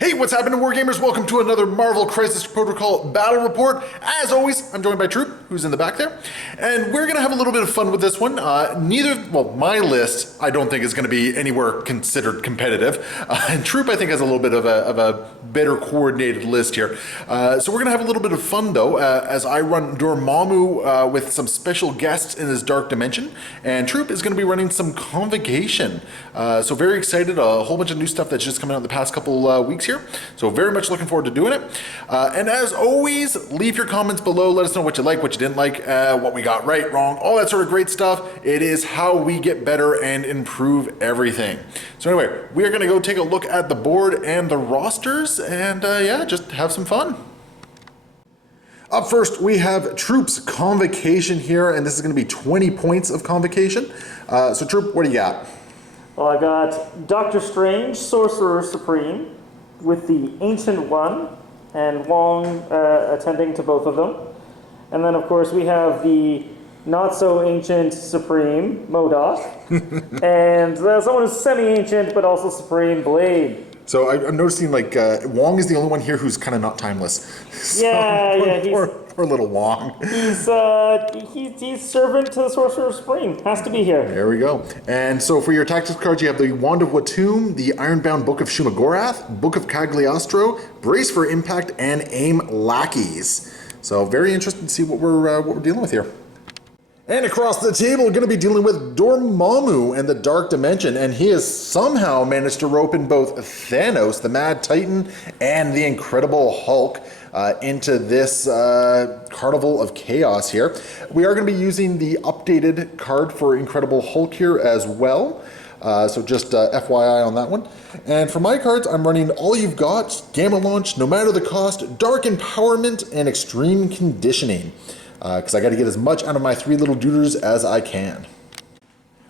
Hey, what's happening, Wargamers? Welcome to another Marvel Crisis Protocol Battle Report. As always, I'm joined by Troop, who's in the back there. And we're going to have a little bit of fun with this one. My list, I don't think is going to be anywhere considered competitive. And Troop, I think, has a little bit of a better coordinated list here. So we're going to have a little bit of fun, though, as I run Dormammu with some special guests in this dark dimension. And Troop is going to be running some Convocation. So very excited. A whole bunch of new stuff that's just coming out in the past couple weeks here. So very much looking forward to doing it. And as always, leave your comments below. Let us know what you like, what you didn't like, what we got right, wrong, all that sort of great stuff. It is how we get better and improve everything. So anyway, we are going to go take a look at the board and the rosters and yeah, just have some fun. Up first, we have Troop's Convocation here, and this is going to be 20 points of Convocation. So Troop, what do you got? Well, I got Doctor Strange, Sorcerer Supreme, with the Ancient One, and Wong attending to both of them. And then, of course, we have the not-so-ancient Supreme, MODOK, and someone who's semi-ancient, but also Supreme, Blade. So I'm noticing, like, Wong is the only one here who's kind of not timeless. So poor little Wong. He's servant to the Sorcerer Supreme. Has to be here. There we go. And so for your tactics cards, you have the Wand of Watum, the Ironbound Book of Shumagorath, Book of Cagliostro, Brace for Impact, and Aim Lackeys. So very interested to see what we're dealing with here. And across the table, we're going to be dealing with Dormammu and the Dark Dimension, and he has somehow managed to rope in both Thanos, the Mad Titan, and the Incredible Hulk into this Carnival of Chaos here. We are going to be using the updated card for Incredible Hulk here as well. So just FYI on that one. And for my cards, I'm running All You've Got, Gamma Launch, No Matter the Cost, Dark Empowerment, and Extreme Conditioning. Because I got to get as much out of my three little duders as I can.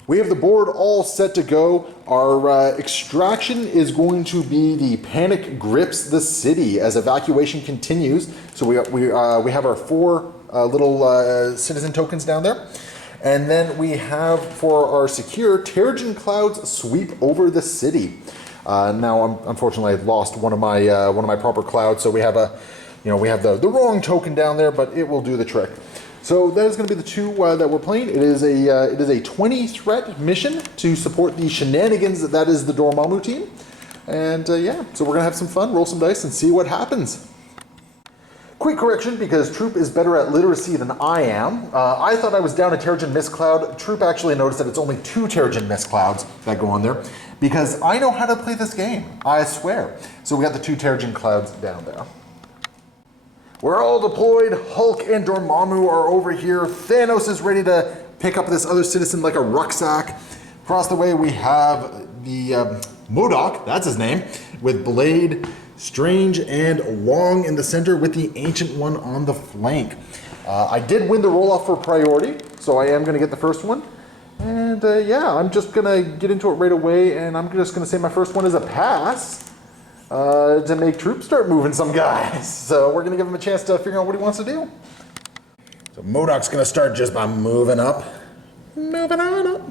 We have the board all set to go. Our extraction is going to be the Panic Grips the City as evacuation continues. So we have our four little citizen tokens down there. And then we have for our secure, Terrigen Clouds Sweep Over the City. Now, unfortunately, I lost one of my proper clouds, so we have we have the wrong token down there, but it will do the trick. So that is going to be the two that we're playing. It is a 20 threat mission to support the shenanigans that is the Dormammu team. And yeah, so we're going to have some fun, roll some dice, and see what happens. Quick correction, because Troop is better at literacy than I am. I thought I was down a Terrigen Mist Cloud. Troop actually noticed that it's only 2 Terrigen Mist Clouds that go on there, because I know how to play this game, I swear. So we got the 2 Terrigen Clouds down there. We're all deployed. Hulk and Dormammu are over here. Thanos is ready to pick up this other citizen like a rucksack. Across the way we have the MODOK, that's his name, with Blade, Strange, and Wong in the center with the Ancient One on the flank. I did win the roll-off for priority, so I am going to get the first one. And yeah, I'm just going to get into it right away, and I'm just going to say my first one is a pass. To make Troop start moving some guys. So we're going to give him a chance to figure out what he wants to do. So MODOK's going to start just by moving up. Moving on up.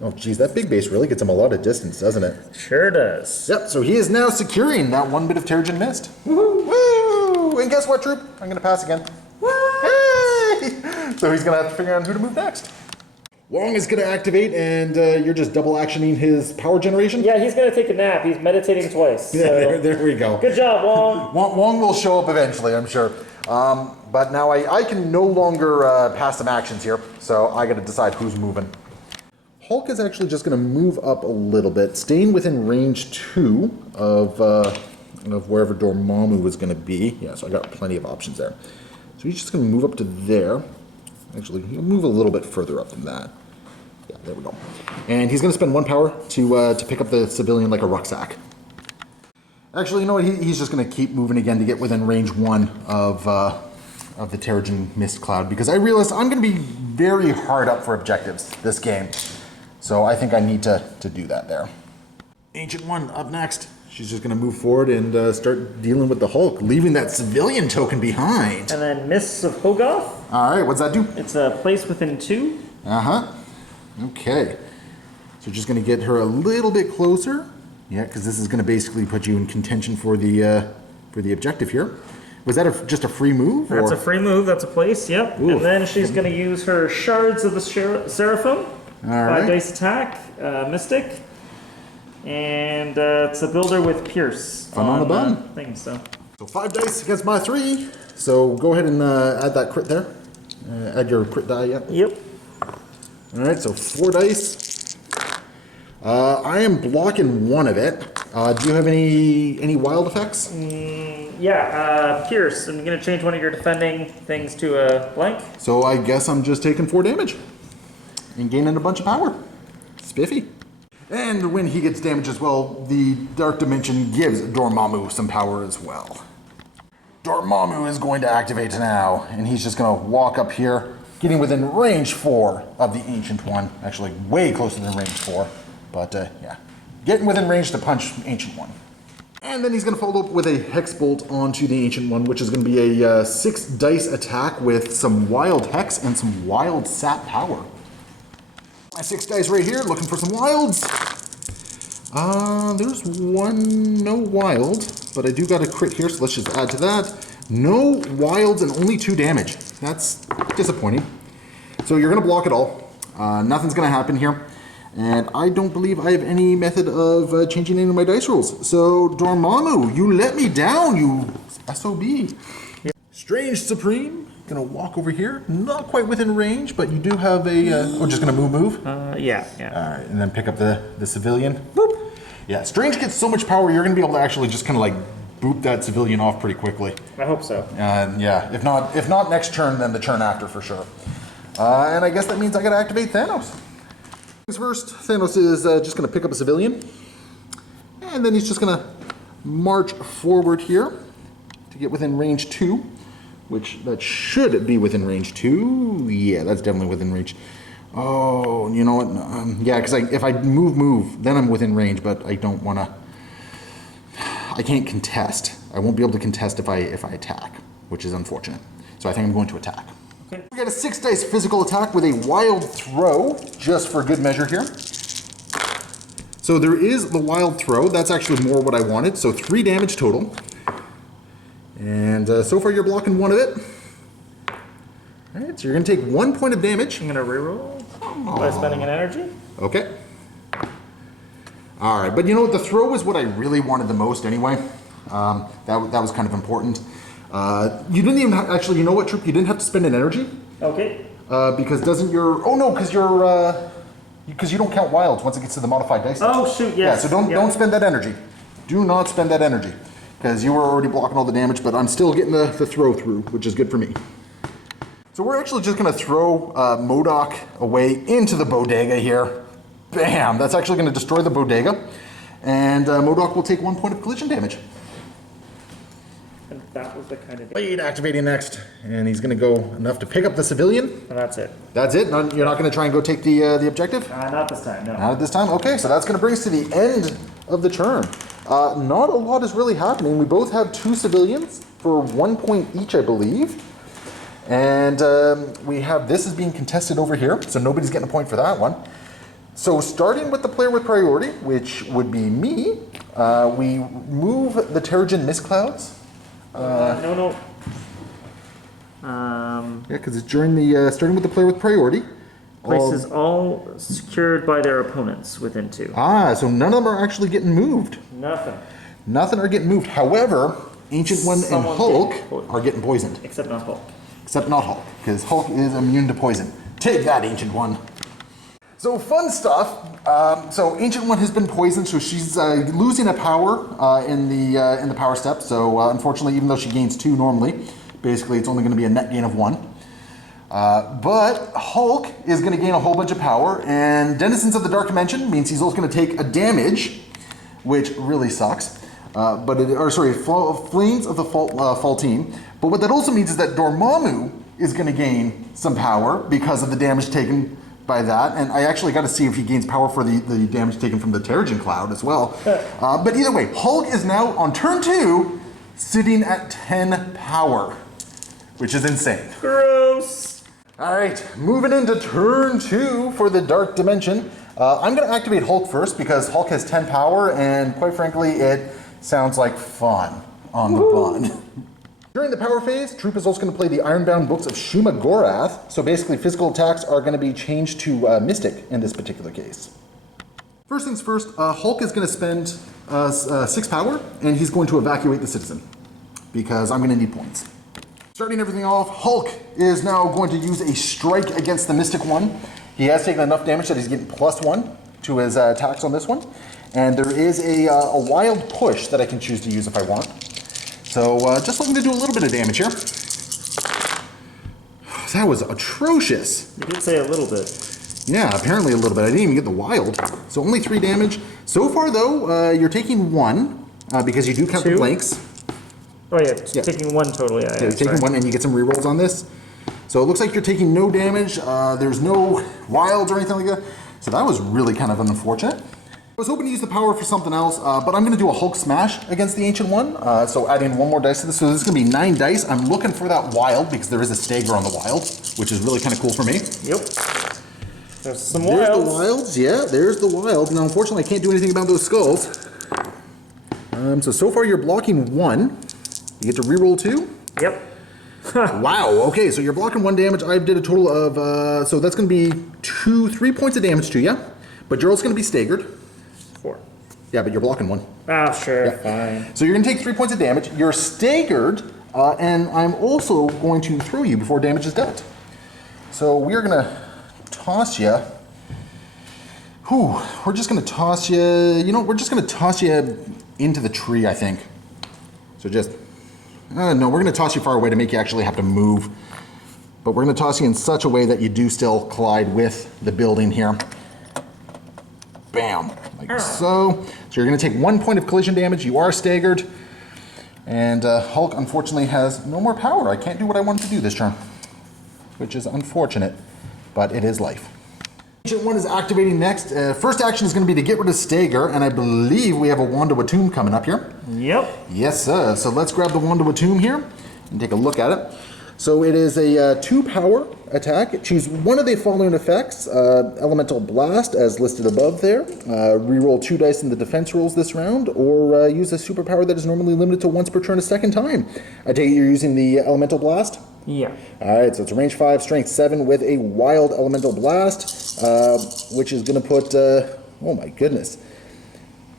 Oh geez, that big base really gets him a lot of distance, doesn't it? Sure does. Yep, so he is now securing that one bit of Terrigen Mist. Woohoo! Woo! And guess what, Troop? I'm going to pass again. Hey! So he's going to have to figure out who to move next. Wong is going to activate, and you're just double actioning his power generation? Yeah, he's going to take a nap. He's meditating twice. So. Yeah, there we go. Good job, Wong. Wong will show up eventually, I'm sure. But now I can no longer pass some actions here, so I got to decide who's moving. Hulk is actually just going to move up a little bit, staying within range 2 of wherever Dormammu is going to be. Yeah, so I got plenty of options there. So he's just going to move up to there. Actually, he'll move a little bit further up than that. Yeah, there we go. And he's going to spend 1 power to pick up the civilian like a rucksack. Actually, you know what? He's just going to keep moving again to get within range 1 of the Terrigen Mist Cloud, because I realize I'm going to be very hard up for objectives this game. So I think I need to do that there. Ancient One up next. She's just going to move forward and start dealing with the Hulk, leaving that civilian token behind. And then Mists of Hogoth. All right, what's that do? It's a place within 2. Uh-huh. Okay. So just going to get her a little bit closer. Yeah, because this is going to basically put you in contention for the objective here. Was that just a free move? That's or? a free move. That's a place. Yep. Ooh. And then she's going to use her Shards of the Seraphim. All right. 5-dice attack, Mystic, and it's a builder with Pierce. Fun on the bum. Thing, so 5 dice against my 3. So go ahead and add that crit there. Add your crit die, yeah. Yep. All right, so 4 dice. I am blocking 1 of it. Do you have any wild effects? Yeah, Pierce. I'm going to change one of your defending things to a blank. So I guess I'm just taking 4 damage and gaining a bunch of power. Spiffy. And when he gets damage as well, the Dark Dimension gives Dormammu some power as well. Dormammu is going to activate now, and he's just going to walk up here, getting within range 4 of the Ancient One. Actually, way closer than range 4, but yeah. Getting within range to punch Ancient One. And then he's going to follow up with a Hex Bolt onto the Ancient One, which is going to be a 6 dice attack with some Wild Hex and some Wild Sap power. My 6 dice right here, looking for some wilds. There's 1, no wild, but I do got a crit here, so let's just add to that. No wilds and only 2 damage. That's disappointing. So you're going to block it all. Nothing's going to happen here. And I don't believe I have any method of changing any of my dice rolls. So Dormammu, you let me down, you SOB. Strange Supreme. Gonna walk over here, not quite within range, but you do have a, just gonna move? Yeah. All right, and then pick up the civilian. Boop. Yeah, Strange gets so much power, you're gonna be able to actually just kind of like boop that civilian off pretty quickly. I hope so. Yeah, if not next turn, then the turn after for sure. And I guess that means I gotta activate Thanos. Things first, Thanos is just gonna pick up a civilian, and then he's just gonna march forward here to get within range 2. Which, that should be within range 2. Yeah, that's definitely within range. Oh, you know what? Yeah, because if I move, then I'm within range, but I don't want to... I can't contest. I won't be able to contest if I attack, which is unfortunate. So I think I'm going to attack. Okay. We got a 6 dice physical attack with a wild throw, just for good measure here. So there is the wild throw. That's actually more what I wanted. So 3 damage total. And so far you're blocking 1 of it. Alright, so you're going to take 1 point of damage. I'm going to reroll by spending an energy. Okay. Alright, but you know what? The throw is what I really wanted the most anyway. That was kind of important. You didn't even actually, you know what, Troop? You didn't have to spend an energy. Okay. Because doesn't your... Oh no, because because you don't count wilds once it gets to the modified dice. Oh shoot, yes. Yeah, so don't spend that energy. Do not spend that energy. Because you were already blocking all the damage, but I'm still getting the throw through, which is good for me. So we're actually just going to throw MODOK away into the bodega here. Bam! That's actually going to destroy the bodega. And MODOK will take 1 point of collision damage. And that was the kind of... Blade activating next. And he's going to go enough to pick up the civilian. And that's it. That's it? You're not going to try and go take the objective? Not this time, no. Not at this time? Okay, so that's going to bring us to the end of the turn. Not a lot is really happening. We both have 2 civilians for 1 point each, I believe. And we have this is being contested over here, so nobody's getting a point for that one. So starting with the player with priority, which would be me, we move the Terrigen Mist Clouds. No. Yeah, because it's during the starting with the player with priority. Places all secured by their opponents within 2. So none of them are actually getting moved. Nothing are getting moved. However, Ancient One and Hulk are getting poisoned. Except not Hulk. Except not Hulk, because Hulk is immune to poison. Take that, Ancient One. So fun stuff. So Ancient One has been poisoned, so she's losing a power in the power step. So unfortunately, even though she gains 2 normally, basically it's only going to be a net gain of 1. But Hulk is going to gain a whole bunch of power, and Denizens of the Dark Dimension means he's also going to take a damage, which really sucks. Flames of the Faultine. But what that also means is that Dormammu is going to gain some power because of the damage taken by that. And I actually got to see if he gains power for the damage taken from the Terrigen Cloud as well. But either way, Hulk is now on turn 2 sitting at 10 power, which is insane. Gross. All right, moving into turn 2 for the Dark Dimension. I'm going to activate Hulk first because Hulk has 10 power, and quite frankly, it sounds like fun on the bun. During the power phase, Troop is also going to play the Ironbound Books of Shumagorath. So basically, physical attacks are going to be changed to Mystic in this particular case. First things first, Hulk is going to spend 6 power, and he's going to evacuate the citizen because I'm going to need points. Starting everything off, Hulk is now going to use a strike against the Mystic one. He has taken enough damage that he's getting +1 to his attacks on this one. And there is a wild push that I can choose to use if I want. So just looking to do a little bit of damage here. That was atrocious. You did say a little bit. Yeah, apparently a little bit. I didn't even get the wild. So only 3 damage. So far though, you're taking 1 because you do count the blanks. Oh yeah, taking 1 total, yeah. You're taking 1 and you get some rerolls on this. So it looks like you're taking no damage. There's no wilds or anything like that. So that was really kind of unfortunate. I was hoping to use the power for something else, but I'm going to do a Hulk Smash against the Ancient One. So adding 1 more dice to this. So this is going to be 9 dice. I'm looking for that wild because there is a stagger on the wild, which is really kind of cool for me. Yep. There's some wilds. There's the wilds. Yeah, there's the wild. Now, unfortunately, I can't do anything about those skulls. So far you're blocking 1. You get to reroll 2. Yep. Wow, okay, so you're blocking 1 damage. I did a total of, so that's going to be 3 points of damage to you. But you're also going to be staggered. 4. Yeah, but you're blocking 1. Ah, sure, Yeah. fine. So you're going to take 3 points of damage. You're staggered, and I'm also going to throw you before damage is dealt. So we're going to toss you. We're just going to toss you, we're just going to toss you into the tree, I think. So just, no, we're going to toss you far away to make you actually have to move. But we're going to toss you in such a way that you do still collide with the building here. Bam, like so. So you're going to take 1 point of collision damage. You are staggered. And Hulk, unfortunately, has no more power. I can't do what I wanted to do this turn, which is unfortunate, but it is life. Ancient One is activating next. First action is going to be to get rid of Stagger, and I believe we have a Wand of Watum coming up here. Yep. Yes, sir. So let's grab the Wand of Watum here and take a look at it. So it is a 2 power attack. Choose one of the following effects. Elemental Blast, as listed above there. Reroll 2 dice in the defense rolls this round, or use a superpower that is normally limited to once per turn a second time. I take it you're using the Elemental Blast? Yeah. Alright, so it's a range 5, strength 7 with a wild Elemental Blast, which is going to put, oh my goodness,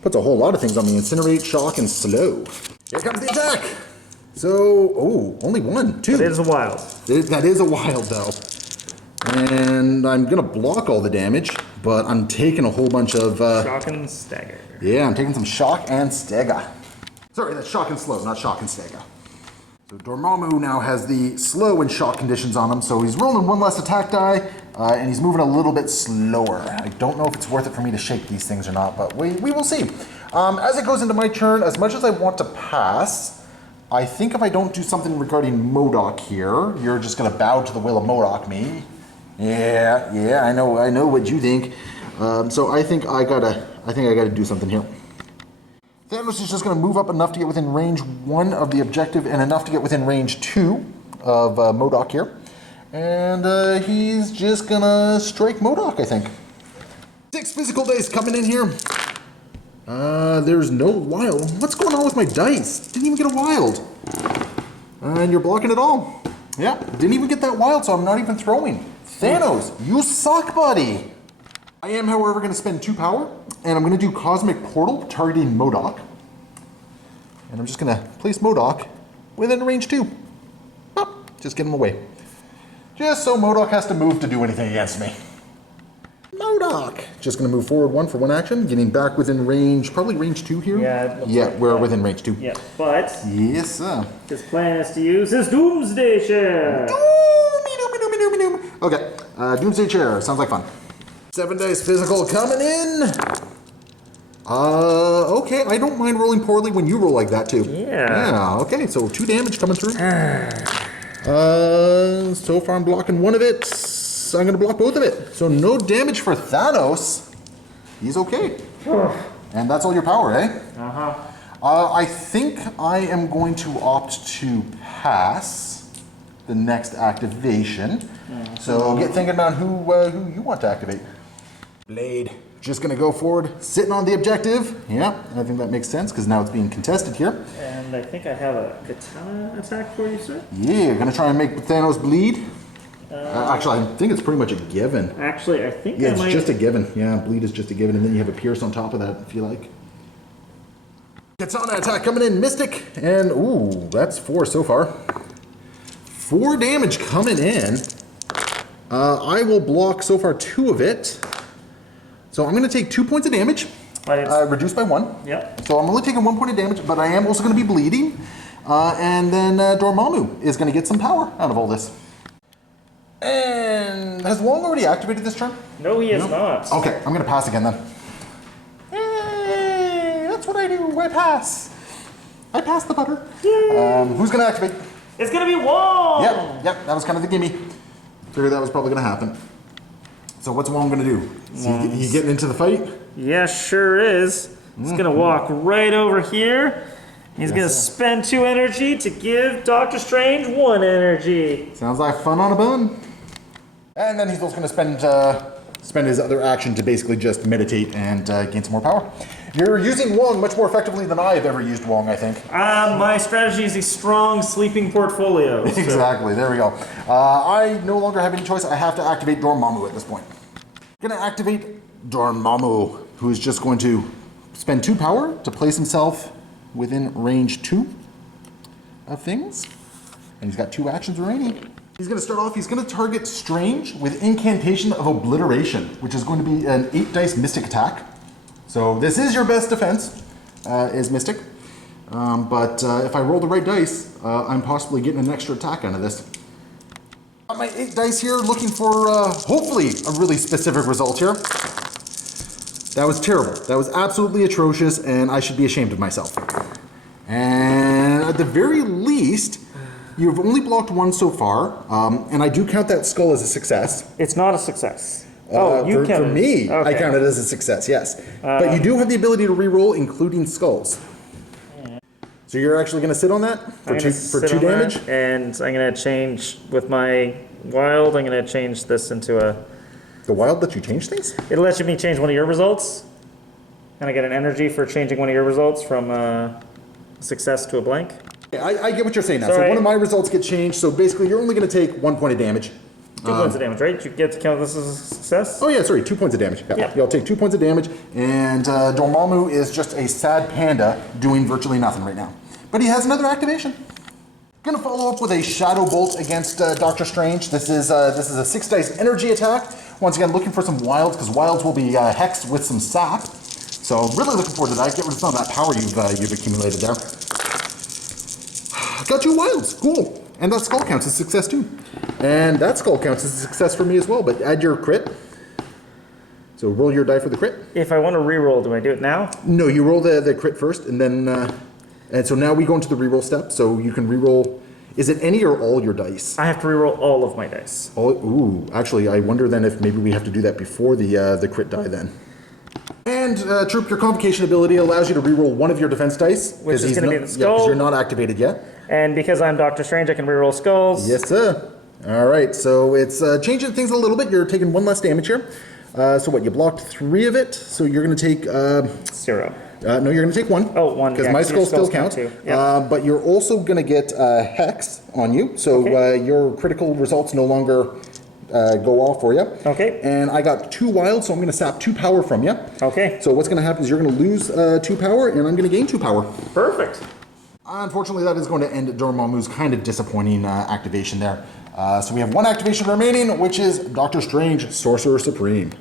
puts a whole lot of things on me. Incinerate, Shock, and Slow. Here comes the attack! So, only 1, 2. That is a wild. That is a wild, though. And I'm going to block all the damage, but I'm taking a whole bunch of... Shock and Stagger. Yeah, I'm taking some Shock and Stagger. Sorry, that's Shock and Slow, not Shock and Stagger. So Dormammu now has the Slow and Shock conditions on him, so he's rolling 1 less attack die, and he's moving a little bit slower. I don't know if it's worth it for me to shake these things or not, but we will see. As it goes into my turn, as much as I want to pass... I think if I don't do something regarding MODOK here, you're just going to bow to the will of MODOK me. Yeah, I know what you think. So I think I gotta do something here. Thanos is just going to move up enough to get within range 1 of the objective and enough to get within range 2 of MODOK here. And he's just going to strike MODOK, I think. 6 physical dice coming in here. There's no wild. What's going on with my dice? Didn't even get a wild. And you're blocking it all. Yeah, didn't even get that wild, so I'm not even throwing. Thanos, you suck, buddy. I am, however, going to spend 2 power, and I'm going to do Cosmic Portal, targeting MODOK. And I'm just going to place MODOK within range 2. Pop, just get him away. Just so MODOK has to move to do anything against me. MODOK! Just going to move forward 1 for 1 action, getting back within range, probably range 2 here? Yeah, we're within range 2. Yeah, but... Yes, sir. His plan is to use his Doomsday Chair. Okay, Doomsday Chair, sounds like fun. 7 dice physical coming in. Okay, I don't mind rolling poorly when you roll like that too. Yeah, okay, so 2 damage coming through. So far I'm blocking 1 of it. I'm going to block both of it. So no damage for Thanos. He's okay. And that's all your power, eh? I think I am going to opt to pass the next activation. So get thinking about who you want to activate. Blade. Just gonna go forward, sitting on the objective. Yeah, I think that makes sense because now it's being contested here. And I think I have a Katana Attack for you, sir. Yeah, gonna try and make Thanos bleed. Actually, I think it's pretty much a given. Actually, I think Yeah, it's just a given. Yeah, bleed is just a given, and then you have a pierce on top of that if you like. Katana Attack coming in, Mystic, and ooh, that's 4 so far. 4 damage coming in. I will block so far 2 of it. So I'm going to take 2 points of damage, reduced by 1. Yep. So I'm only taking 1 point of damage, but I am also going to be bleeding. And then Dormammu is going to get some power out of all this. And has Wong already activated this turn? No, he has not. Okay, I'm going to pass again then. Hey, that's what I do. I pass. I pass the butter. Who's going to activate? It's going to be Wong! Yep, that was kind of the gimme. Figured that was probably going to happen. So what's Wong going to do? Is he getting into the fight? Yeah, sure is. He's going to walk right over here. He's going to spend 2 energy to give Doctor Strange 1 energy. Sounds like fun on a bun. And then he's also going to spend his other action to basically just meditate and gain some more power. You're using Wong much more effectively than I have ever used Wong, I think. My strategy is a strong sleeping portfolio. So. Exactly, there we go. I no longer have any choice. I have to activate Dormammu at this point. I'm going to activate Dormammu, who is just going to spend 2 power to place himself within range 2 of things. And he's got 2 actions remaining. He's going to start off, he's going to target Strange with Incantation of Obliteration, which is going to be an 8 dice Mystic attack. So this is your best defense, is Mystic. But if I roll the right dice, I'm possibly getting an extra attack out of this. Got my 8 dice here, looking for hopefully a really specific result here. That was terrible. That was absolutely atrocious, and I should be ashamed of myself. And at the very least, you've only blocked 1 so far, and I do count that skull as a success. It's not a success. For me, okay. I count it as a success, yes. But you do have the ability to reroll, including skulls. So you're actually going to sit on that for 2 damage? And I'm going to change with my wild, I'm going to change this into a... The wild lets you change things? It lets me change one of your results, and I get an energy for changing one of your results from a success to a blank. Yeah, I get what you're saying now. So one of my results get changed, so basically you're only going to take 1 point of damage. 2 points of damage, right? You get to count this as a success? Oh yeah, sorry, 2 points of damage. Yeah. You'll take 2 points of damage, and Dormammu is just a sad panda doing virtually nothing right now. But he has another activation. Gonna follow up with a Shadow Bolt against Doctor Strange. This is a 6 dice energy attack. Once again, looking for some wilds, because wilds will be hexed with some sap. So really looking forward to that. Get rid of some of that power you've accumulated there. Got 2 wilds, cool. And that skull counts as success too. And that skull counts as a success for me as well, but add your crit. So roll your die for the crit. If I want to reroll, do I do it now? No, you roll the crit first, and then, and so now we go into the reroll step, so you can reroll, is it any or all your dice? I have to reroll all of my dice. Ooh, actually, I wonder then if maybe we have to do that before the crit die then. And Troop, your Convocation ability allows you to reroll 1 of your defense dice. Which is going to be the skull. Yeah, because you're not activated yet. And because I'm Doctor Strange, I can reroll skulls. Yes, sir. All right, so it's changing things a little bit. You're taking 1 less damage here. So what, you blocked 3 of it, so you're going to take... 0. No, you're going to take 1. Oh, 1, because my skull still counts. Yep. But you're also going to get Hex on you, so your critical results no longer go off for you. Okay. And I got 2 wild, so I'm going to sap 2 power from you. Okay. So what's going to happen is you're going to lose 2 power, and I'm going to gain 2 power. Perfect. Unfortunately, that is going to end Dormammu's kind of disappointing activation there. So we have 1 activation remaining, which is Doctor Strange, Sorcerer Supreme.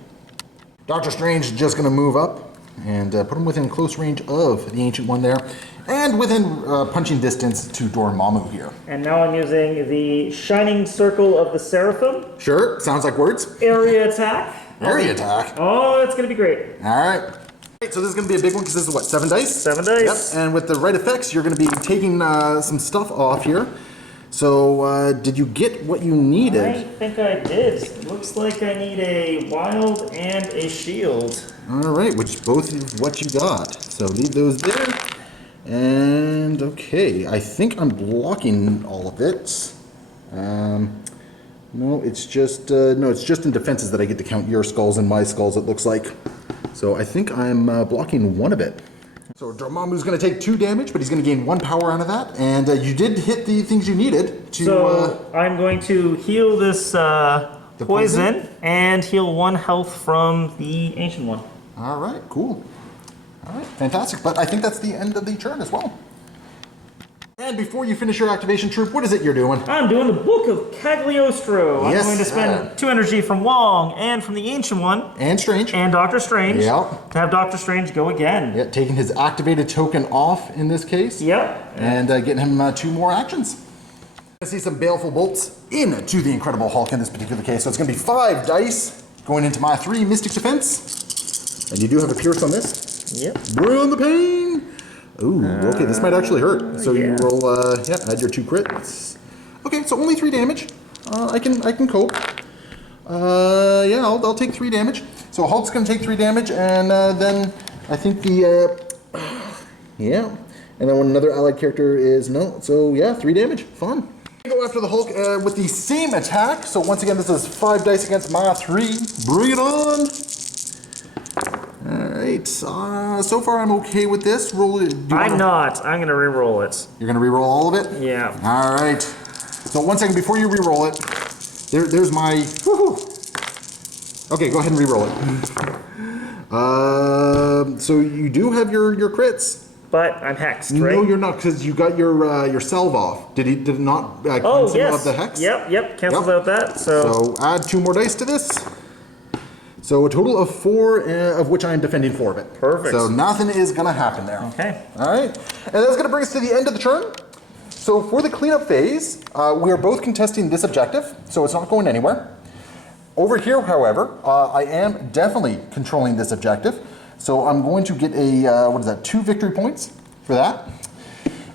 Doctor Strange is just going to move up and put him within close range of the Ancient One there, and within punching distance to Dormammu here. And now I'm using the Shining Circle of the Seraphim. Sure, sounds like words. Area attack. Area attack. Oh, it's going to be great. All right. So this is going to be a big one because this is what, 7 dice? 7 dice. Yep. And with the right effects, you're going to be taking some stuff off here. So did you get what you needed? I think I did. Looks like I need a wild and a shield. All right, which both is what you got. So leave those there. And okay, I think I'm blocking all of it. No, it's just in defenses that I get to count your skulls and my skulls, it looks like. So I think I'm blocking one of it. So Dormammu's going to take 2 damage, but he's going to gain 1 power out of that. And you did hit the things you needed to... So I'm going to heal this poison and heal 1 health from the Ancient One. All right, cool. All right, fantastic. But I think that's the end of the turn as well. And before you finish your activation, Troop, what is it you're doing? I'm doing the Book of Cagliostro. Yes, I'm going to spend 2 energy from Wong and from the Ancient One. And Strange. And Doctor Strange. Yep. To have Doctor Strange go again. Yeah, taking his activated token off in this case. Yep. And getting him 2 more actions. I see some baleful bolts into the Incredible Hulk in this particular case. So it's going to be 5 dice going into my 3 Mystic Defense. And you do have a Pierce on this. Yep. Bring on the pain. Ooh, okay, this might actually hurt. So you roll, add your 2 crits. Okay, so only 3 damage. I can cope. Yeah, I'll take 3 damage. So Hulk's gonna take 3 damage, and then I think the, yeah. And then when another allied character is, no, so yeah, 3 damage, fun. Go after the Hulk with the same attack. So once again, this is 5 dice against my 3. Bring it on. Alright, so far I'm okay with this. Roll it. I'm not. I'm going to re-roll it. You're going to re-roll all of it? Yeah. Alright. So 1 second before you re-roll it, there's my... Woohoo! Okay, go ahead and re-roll it. So you do have your crits. But I'm hexed, right? No, you're not, because you got your salve off. Did it not cancel out the hex? Yep, cancels out that. So add 2 more dice to this. So a total of 4, of which I am defending 4 of it. Perfect. So nothing is going to happen there. Okay. All right. And that's going to bring us to the end of the turn. So for the cleanup phase, we are both contesting this objective, so it's not going anywhere. Over here, however, I am definitely controlling this objective. So I'm going to get a, 2 victory points for that.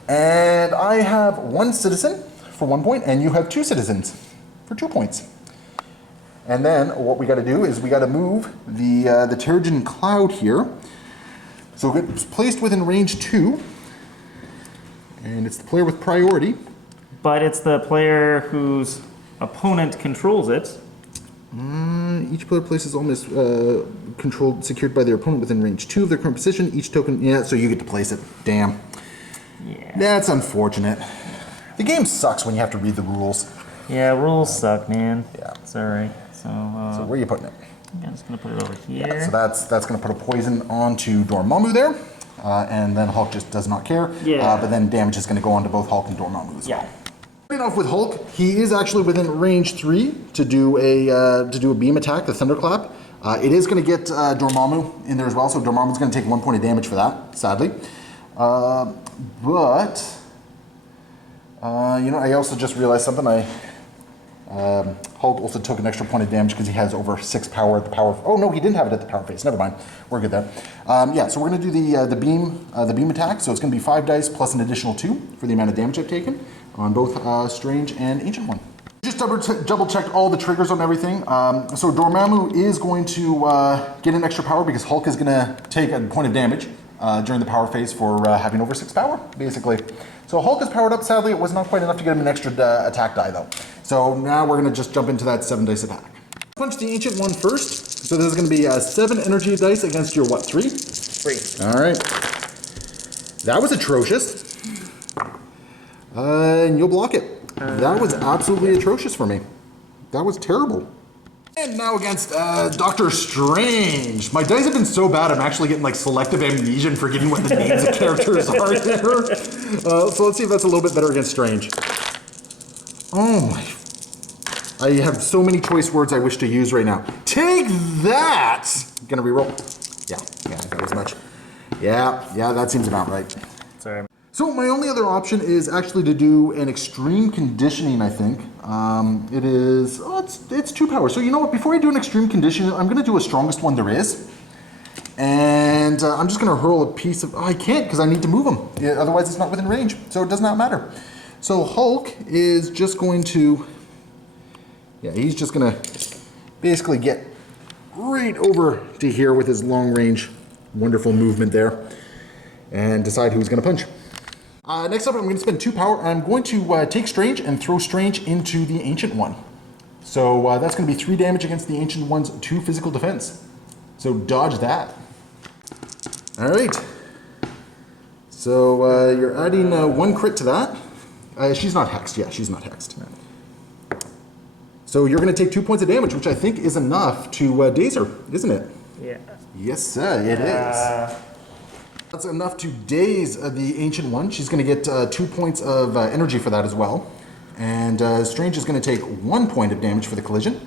And I have 1 citizen for 1 point, and you have 2 citizens for 2 points. And then what we got to do is we got to move the Terrigen Cloud here. So it's placed within range 2. And it's the player with priority. But it's the player whose opponent controls it. Each player places almost secured by their opponent within range 2 of their current position. Each token, yeah, so you get to place it. Damn. Yeah. That's unfortunate. The game sucks when you have to read the rules. Yeah, rules suck, man. Yeah. It's alright. So where are you putting it? I'm just going to put it over here. Yeah, so that's going to put a poison onto Dormammu there. And then Hulk just does not care. Yeah. But then damage is going to go on to both Hulk and Dormammu as well. Yeah. Starting off with Hulk, he is actually within range 3 to do a beam attack, the Thunderclap. It is going to get Dormammu in there as well, so Dormammu's going to take 1 point of damage for that, sadly. But I also just realized something. Hulk also took an extra point of damage because he has over 6 power at the power. Oh no, he didn't have it at the power phase. Never mind, we're good there. Yeah, so we're going to do the beam attack. So it's going to be 5 dice plus an additional 2 for the amount of damage I've taken on both Strange and Ancient One. Just double checked all the triggers on everything. So Dormammu is going to get an extra power because Hulk is going to take a point of damage during the power phase for having over 6 power, basically. So Hulk is powered up. Sadly, it was not quite enough to get him an extra attack die, though. So now we're going to just jump into that 7 dice attack. Punch the Ancient One first. So this is going to be 7 energy dice against your what, 3? 3. All right. That was atrocious. And you'll block it. That was absolutely atrocious for me. That was terrible. And now against Doctor Strange. My dice have been so bad, I'm actually getting like selective amnesia and forgetting what the names of characters are there. So let's see if that's a little bit better against Strange. Oh my. I have so many choice words I wish to use right now. Take that! Gonna reroll? Yeah, that was much. Yeah, that seems about right. Sorry. So my only other option is actually to do an extreme conditioning, I think. It is, it's 2 power. So you know what, before I do an extreme conditioning, I'm gonna do a strongest one there is. And I'm just gonna hurl a piece of, I can't because I need to move him. Yeah, otherwise it's not within range, so it does not matter. So Hulk is just going to, he's just gonna basically get right over to here with his long range, wonderful movement there, and decide who's gonna punch. Next up, I'm going to spend 2 power. I'm going to take Strange and throw Strange into the Ancient One. So that's going to be 3 damage against the Ancient One's 2 physical defense. So dodge that. All right. So you're adding 1 crit to that. She's not hexed. Yeah, she's not hexed. So you're going to take 2 points of damage, which I think is enough to daze her, isn't it? Yeah. Yes, sir, it is. That's enough to daze the Ancient One. She's going to get 2 points of energy for that as well. And Strange is going to take 1 point of damage for the collision.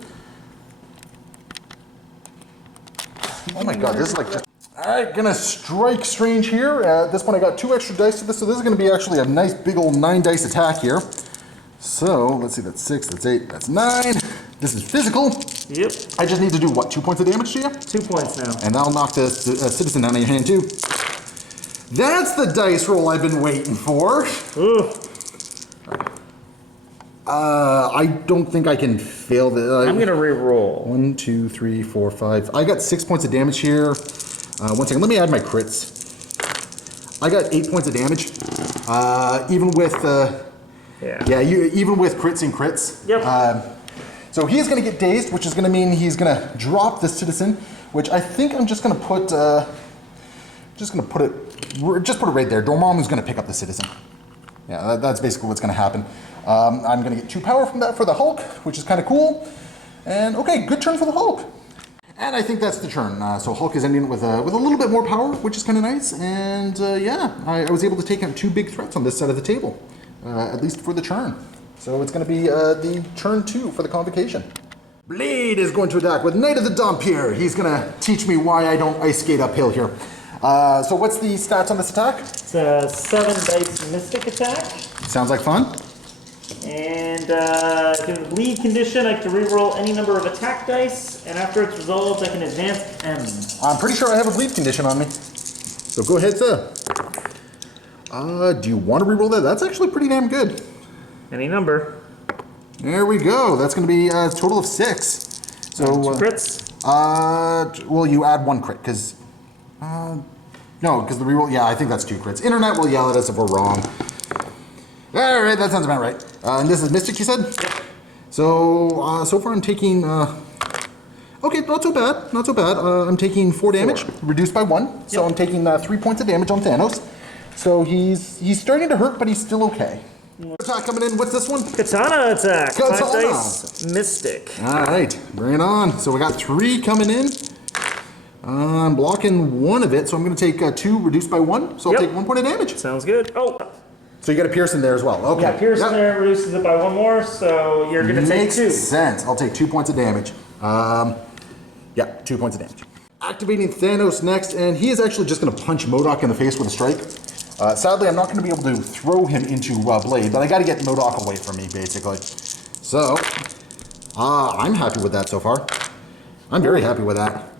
Oh my god, this is like just... Alright, gonna strike Strange here. At this point I got 2 extra dice to this, so this is going to be actually a nice big old 9 dice attack here. So, let's see, that's 6, that's 8, that's 9. This is physical. Yep. I just need to do what, 2 points of damage to you? 2 points now. And that'll knock the citizen out of your hand too. That's the dice roll I've been waiting for. Ooh. I don't think I can fail the... I'm gonna re-roll. 1, 2, 3, 4, 5. I got 6 points of damage here. 1 second, let me add my crits. I got 8 points of damage. Even with... even with crits and crits. Yep. So he is going to get dazed, which is going to mean he's going to drop the citizen, which I think I'm just going to put... just put it right there. Dormammu's going to pick up the citizen. Yeah, that's basically what's going to happen. I'm going to get 2 power from that for the Hulk, which is kind of cool. And okay, good turn for the Hulk. And I think that's the turn. So Hulk is ending with a little bit more power, which is kind of nice. And yeah, I was able to take out 2 big threats on this side of the table, at least for the turn. So it's going to be the turn 2 for the Convocation. Blade is going to attack with Knight of the Dump here. He's going to teach me why I don't ice skate uphill here. So what's the stats on this attack? It's a 7 dice mystic attack. Sounds like fun. And given the bleed condition, I can reroll any number of attack dice, and after it's resolved, I can advance M. I'm pretty sure I have a bleed condition on me. So go ahead, sir. Do you want to reroll that? That's actually pretty damn good. Any number. There we go. That's going to be a total of 6. So 2 crits? Well, you add 1 crit, because... no, because the reroll... Yeah, I think that's 2 crits. Internet will yell at us if we're wrong. All right, that sounds about right. And this is Mystic, you said? Yep. So, so far I'm taking... okay, not so bad. Not so bad. I'm taking 4 damage, reduced by 1. So I'm taking 3 points of damage on Thanos. So he's starting to hurt, but he's still okay. Attack coming in. What's this one? Katana Attack. Katana. 5 dice mystic. All right, bring it on. So we got 3 coming in. I'm blocking 1 of it, so I'm going to take 2 reduced by 1. So I'll take 1 point of damage. Sounds good. Oh. So you got a Pierce in there as well. Okay. Yeah, Pierce in there reduces it by 1 more, so you're going to take 2. Makes sense. I'll take 2 points of damage. Yeah, 2 points of damage. Activating Thanos next, and he is actually just going to punch MODOK in the face with a strike. Sadly, I'm not going to be able to throw him into Blade, but I got to get MODOK away from me, basically. So, I'm happy with that so far. I'm very happy with that.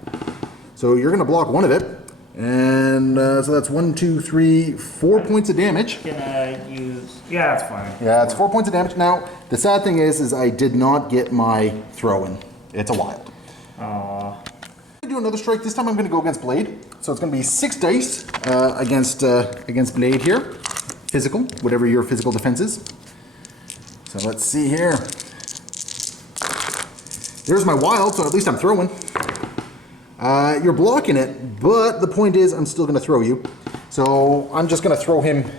So you're going to block 1 of it. And so that's 1, 2, 3, 4 points of damage. Gonna use... Yeah, that's fine. Yeah, it's 4 points of damage. Now, the sad thing is I did not get my throw-in. It's a wild. Aww. I'm gonna do another strike. This time I'm gonna go against Blade. So it's gonna be 6 dice against Blade here. Physical, whatever your physical defense is. So let's see here. There's my wild, so at least I'm throwing. You're blocking it, but the point is I'm still going to throw you. So I'm just going to throw him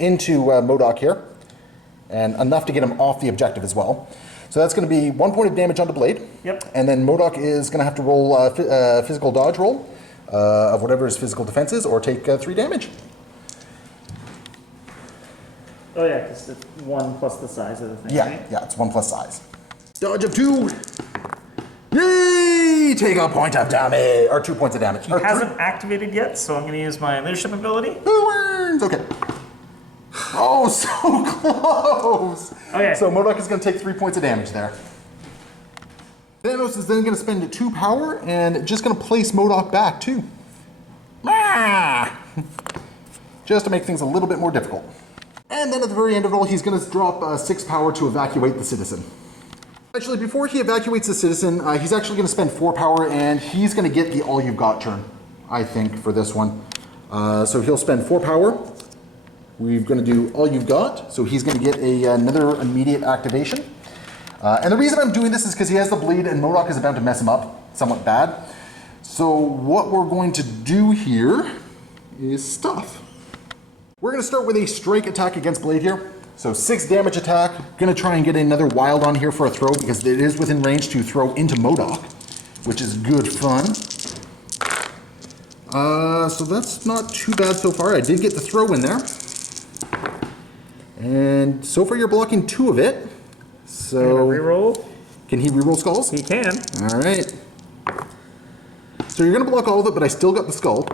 into MODOK here, and enough to get him off the objective as well. So that's going to be 1 point of damage onto Blade. Yep. And then MODOK is going to have to roll a physical dodge roll of whatever his physical defense is, or take 3 damage. Oh yeah, because it's 1 plus the size of the thing, Yeah, right? yeah, it's 1 plus size. Dodge of 2. Yay! Take a point of damage, or 2 points of damage. He hasn't activated yet, so I'm going to use my leadership ability. Okay. Oh, so close! Okay. So MODOK is going to take 3 points of damage there. Thanos is then going to spend 2 power and just going to place MODOK back too. Just to make things a little bit more difficult. And then at the very end of it all, he's going to drop 6 power to evacuate the citizen. Actually, before he evacuates the citizen, he's actually going to spend 4 power, and he's going to get the all you've got turn, I think, for this one. So he'll spend 4 power. We're going to do all you've got, so he's going to get another immediate activation. And the reason I'm doing this is because he has the bleed and MODOK is about to mess him up somewhat bad. So what we're going to do here is stuff. We're going to start with a strike attack against Blade here. So 6 damage attack. Going to try and get another wild on here for a throw because it is within range to throw into MODOK, which is good fun. So that's not too bad so far. I did get the throw in there. And so far you're blocking 2 of it. So reroll. Can he reroll skulls? He can. All right. So you're going to block all of it, but I still got the skull.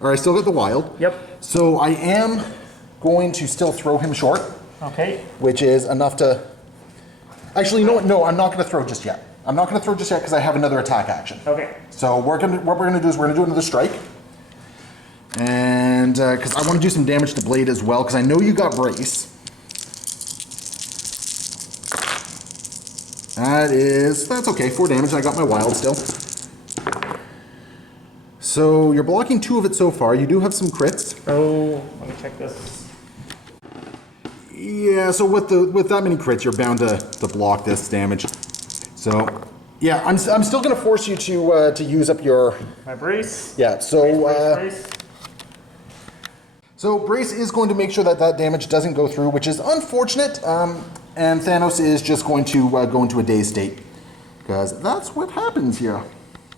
Or I still got the wild. Yep. So I am going to still throw him short. Okay. Which is enough to... Actually, you know what? No, I'm not going to throw just yet. I'm not going to throw just yet because I have another attack action. Okay. So what we're going to do is we're going to do another strike. And because I want to do some damage to Blade as well, because I know you got Brace. That's okay, 4 damage. I got my wild still. So you're blocking 2 of it so far. You do have some crits. Oh, let me check this. Yeah, so with that many crits, you're bound to block this damage. So yeah, I'm still going to force you to use up my brace. Yeah, so brace. So Brace is going to make sure that damage doesn't go through, which is unfortunate. And Thanos is just going to go into a dazed state, because that's what happens here.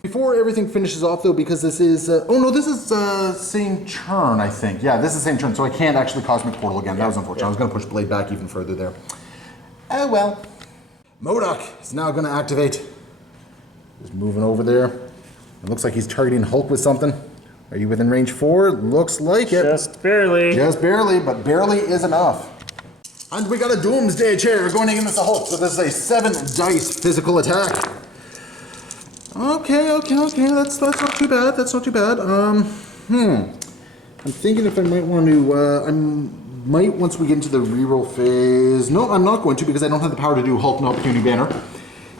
Before everything finishes off, though, because this is... this is same turn, I think. Yeah, this is the same turn, so I can't actually Cosmic Portal again. That was unfortunate. I was going to push Blade back even further there. Oh, well. MODOK is now going to activate. Just moving over there. It looks like he's targeting Hulk with something. Are you within range 4? Looks like it. Just barely. Just barely, but barely is enough. And we got a Doomsday Chair going against the Hulk. So this is a 7 dice physical attack. Okay. That's not too bad. That's not too bad. I'm thinking if I might want to. Once we get into the reroll phase. No, I'm not going to because I don't have the power to do Hulk not Puny Banner.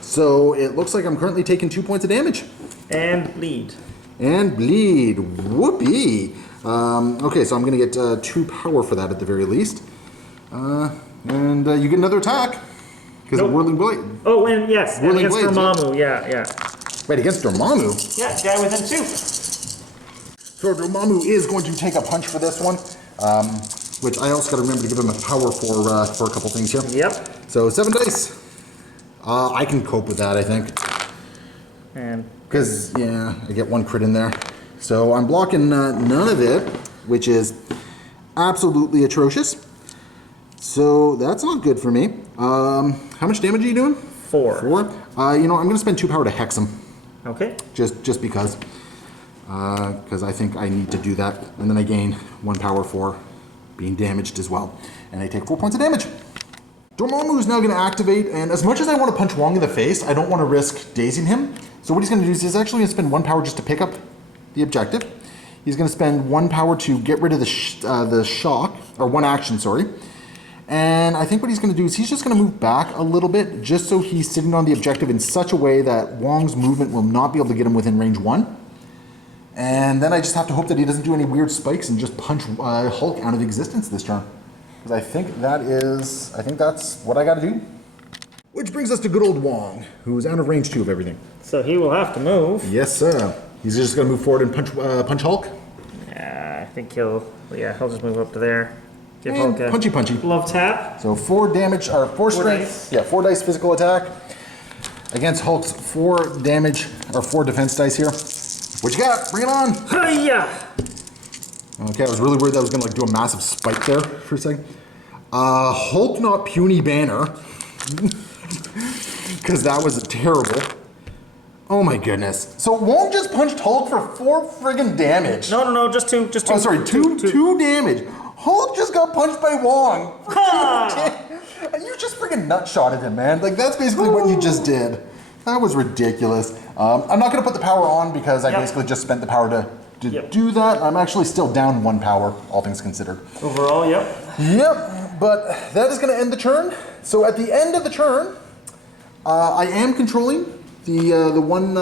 So it looks like I'm currently taking 2 points of damage. And bleed. And bleed. Whoopee. Okay, so I'm going to get 2 power for that at the very least. And you get another attack. Because of Whirling Blade. Oh, and yes, and Whirling against Blades, Dormammu, yeah. Wait, against Dormammu? Yeah, guy within 2. So Dormammu is going to take a punch for this one. Which I also got to remember to give him a power for a couple things here. Yep. So 7 dice. I can cope with that, I think. And because, yeah, I get 1 crit in there. So I'm blocking none of it, which is absolutely atrocious. So that's not good for me. How much damage are you doing? 4. 4? I'm going to spend 2 power to hex him. Okay. Just because. Because I think I need to do that. And then I gain 1 power for being damaged as well. And I take 4 points of damage. Dormammu is now going to activate, and as much as I want to punch Wong in the face, I don't want to risk dazing him. So what he's going to do is he's actually going to spend 1 power just to pick up the objective. He's going to spend 1 power to get rid of the shock, or 1 action, sorry. And I think what he's going to do is he's just going to move back a little bit, just so he's sitting on the objective in such a way that Wong's movement will not be able to get him within range 1. And then I just have to hope that he doesn't do any weird spikes and just punch Hulk out of existence this turn. Because I think that's what I got to do. Which brings us to good old Wong, who's out of range 2 of everything. So he will have to move. Yes, sir. He's just going to move forward and punch Hulk. Yeah, I think he'll just move up to there. Give And Hulk a punchy. love tap. So 4 damage, or 4 strength. Dice. Yeah, 4 dice physical attack against Hulk's 4 damage, or 4 defense dice here. What you got? Bring it on. Hiya! Okay, I was really worried that I was going to do a massive spike there for a second. Hulk not Puny Banner. Because that was terrible. Oh my goodness. So Wong just punched Hulk for 4 friggin' damage. No, just 2. Oh, sorry, 2 damage. Hulk just got punched by Wong. You just friggin' nut-shotted him, man. Like, that's basically what you just did. That was ridiculous. I'm not going to put the power on because I basically just spent the power to do that. I'm actually still down 1 power, all things considered. Overall, yep. Yep, but that is going to end the turn. So at the end of the turn, I am controlling the one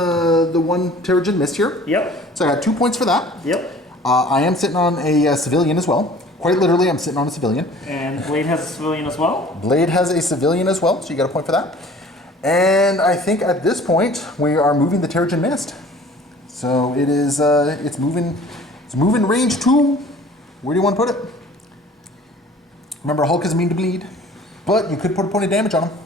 Terrigen Mist here. Yep. So I got 2 points for that. Yep. I am sitting on a civilian as well. Quite literally, I'm sitting on a civilian. And Blade has a civilian as well? Blade has a civilian as well, so you got a point for that. And I think at this point, we are moving the Terrigen Mist. So it is, it's moving range 2. Where do you want to put it? Remember, Hulk is immune to bleed, but you could put a point of damage on him.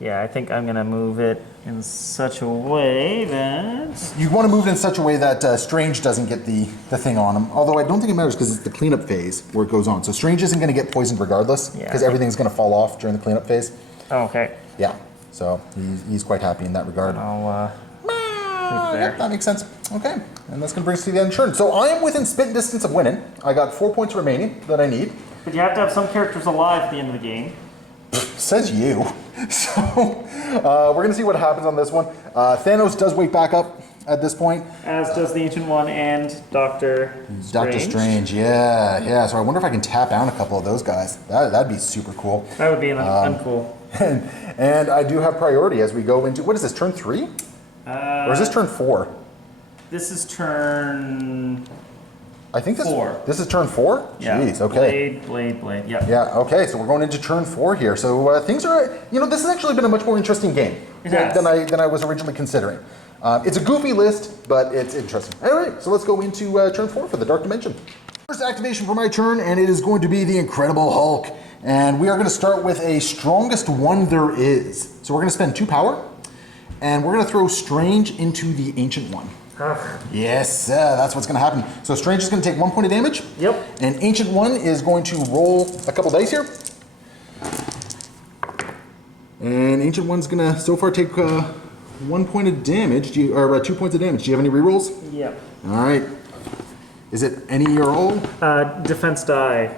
Yeah, I think I'm going to move it in such a way that... You want to move it in such a way that Strange doesn't get the thing on him. Although I don't think it matters because it's the cleanup phase where it goes on. So Strange isn't going to get poisoned regardless because everything's going to fall off during the cleanup phase. Oh, okay. Yeah, so he's quite happy in that regard. I'll leave it there. Yep, that makes sense. Okay, and that's going to bring us to the end of turn. So I am within spit distance of winning. I got 4 points remaining that I need. But you have to have some characters alive at the end of the game. Says you. So we're going to see what happens on this one. Thanos does wake back up at this point. As does the Ancient One and Doctor Strange. Doctor Strange, yeah. So I wonder if I can tap down a couple of those guys. That'd be super cool. That would be uncool. And I do have priority as we go into, what is this, turn 3? Or is this turn 4? This is turn... I think 4. This is turn 4? Yeah. Jeez, okay. Blade, yeah. Yeah, okay, so we're going into turn 4 here. So things are, this has actually been a much more interesting game than I was originally considering. It's a goofy list, but it's interesting. All right, so let's go into turn 4 for the Dark Dimension. First activation for my turn, and it is going to be the Incredible Hulk. And we are going to start with a strongest one there is. So we're going to spend 2 power, and we're going to throw Strange into the Ancient One. Yes, that's what's going to happen. So Strange is going to take 1 point of damage. Yep. And Ancient One is going to roll a couple dice here. And Ancient One's going to so far take 1 point of damage, or 2 points of damage. Do you have any rerolls? Yep. All right. Is it any or all? Defense die.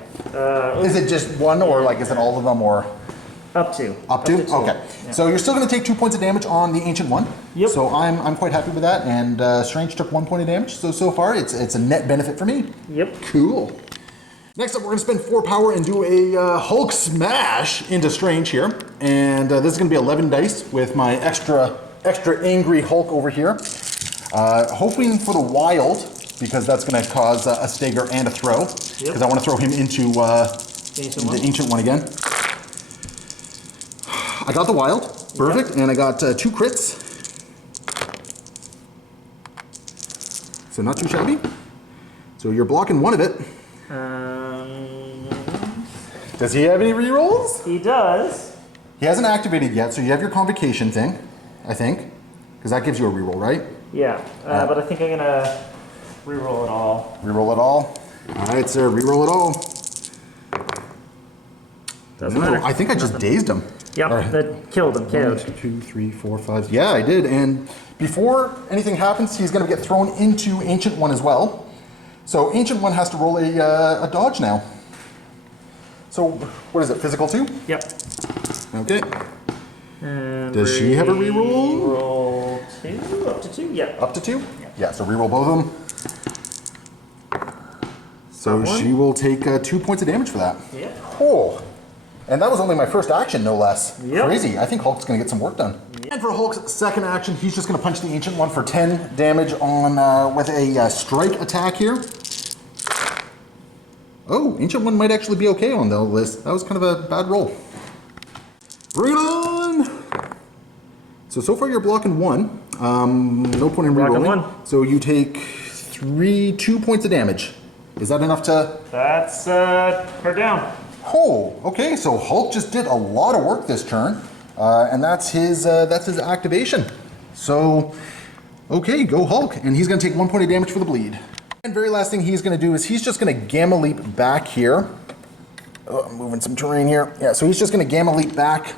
Is it just one, or like is it all of them, or? Up to. Up to? 2. Okay. Yeah. So you're still going to take 2 points of damage on the Ancient One. Yep. So I'm quite happy with that. And Strange took 1 point of damage. So far it's a net benefit for me. Yep. Cool. Next up, we're going to spend 4 power and do a Hulk smash into Strange here. And this is going to be 11 dice with my extra angry Hulk over here. Hoping for the wild, because that's going to cause a stagger and a throw. Because I want to throw him into the Ancient One again. I got the wild, perfect, and I got 2 crits. So not too shabby. So you're blocking one of it. Does he have any rerolls? He does. He hasn't activated yet, so you have your Convocation thing, I think. Because that gives you a reroll, right? Yeah, but I think I'm going to reroll it all. Reroll it all. All right, sir, reroll it all. Doesn't matter. I think I just dazed him. Yep, that killed him. 1, 2, 3, 4, 5. Yeah, I did. And before anything happens, he's going to get thrown into Ancient One as well. So Ancient One has to roll a dodge now. So what is it? Physical 2? Yep. Okay. And does she have a reroll? Roll 2, up to 2. Yeah. Up to 2? Yeah. So reroll both of them. So she will take 2 points of damage for that. Yeah. Oh. And that was only my first action, no less. Yep. Crazy. I think Hulk's going to get some work done. Yep. And for Hulk's second action, he's just going to punch the Ancient One for 10 damage on with a strike attack here. Oh, Ancient One might actually be okay on the list. That was kind of a bad roll. Bring it on! So far you're blocking 1. No point in Blocking rerolling. 1. So you take 2 points of damage. Is that enough to... That's her down. Oh, okay, so Hulk just did a lot of work this turn, and that's his activation. So, okay, go Hulk, and he's going to take 1 point of damage for the bleed. And very last thing he's going to do is he's just going to Gamma Leap back here. Oh, I'm moving some terrain here. Yeah, so he's just going to Gamma Leap back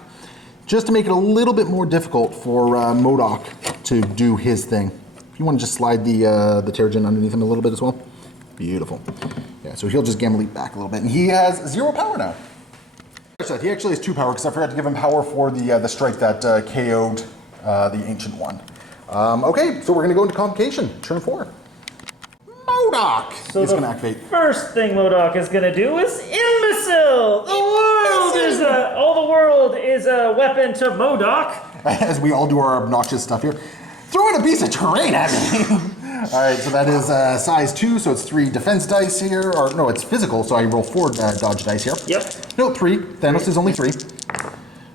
just to make it a little bit more difficult for MODOK to do his thing. If you want to just slide the Terrigen underneath him a little bit as well. Beautiful. Yeah, so he'll just Gamma Leap back a little bit. And he has 0 power now. He actually has 2 power because I forgot to give him power for the strike that KO'd the Ancient One. Okay, so we're going to go into Convocation, turn 4. MODOK is going to activate. First thing MODOK is going to do is Imbecile! All the world is a weapon to MODOK. As we all do our obnoxious stuff here. Throw in a piece of terrain at me. right, so that is size 2, so it's 3 defense dice here. Or no, it's physical, so I roll 4 dodge dice here. Yep. No, 3. Thanos is only 3.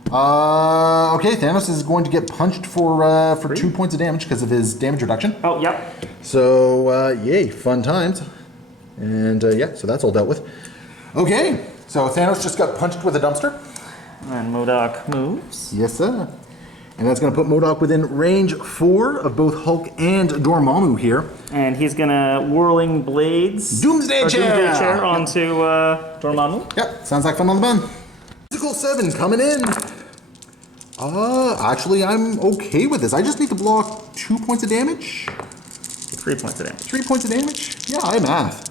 Okay, Thanos is going to get punched for 2 points of damage because of his damage reduction. Oh, yep. So, yay, fun times. And yeah, so that's all dealt with. Okay, so Thanos just got punched with a dumpster. And MODOK moves. Yes, sir. And that's going to put MODOK within range 4 of both Hulk and Dormammu here. And he's going to Whirling Blades. Doomsday Chair! Onto Dormammu. Yep, sounds like fun on the bun. Physical 7 coming in. Actually, I'm okay with this. I just need to block 2 points of damage. 3 points of damage. 3 points of damage? Yeah, I math.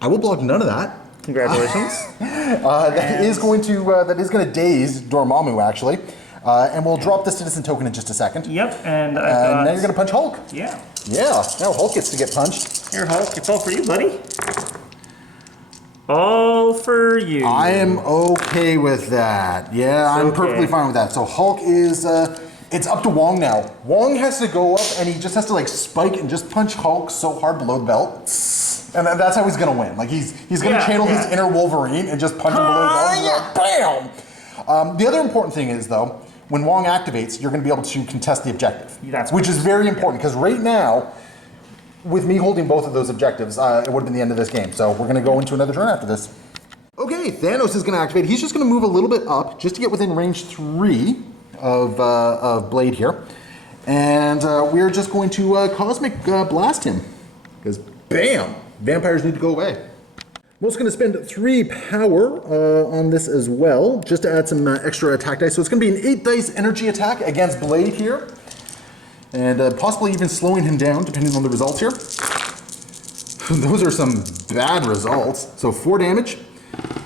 I will block none of that. Congratulations. That is going to daze Dormammu, actually. And we'll drop the citizen token in just a second. Yep, and now you're going to punch Hulk. Yeah. Yeah, now Hulk gets to get punched. Here, Hulk, it's all for you, buddy. All for you. I am okay with that. Yeah, I'm perfectly fine with that. So Hulk is, it's up to Wong now. Wong has to go up and he just has to like spike and just punch Hulk so hard below the belt. And that's how he's going to win. Like he's going to channel his inner Wolverine and just punch him below the belt. Bam! The other important thing is though, when Wong activates, you're going to be able to contest the objective. Which is very important because right now, with me holding both of those objectives, it would have been the end of this game. So we're going to go into another turn after this. Okay, Thanos is going to activate. He's just going to move a little bit up just to get within range 3 of Blade here. And we're just going to Cosmic Blast him. Because bam! Vampires need to go away. I'm also going to spend 3 power on this as well, just to add some extra attack dice. So it's going to be an 8 dice energy attack against Blade here. And possibly even slowing him down, depending on the results here. Those are some bad results. So 4 damage.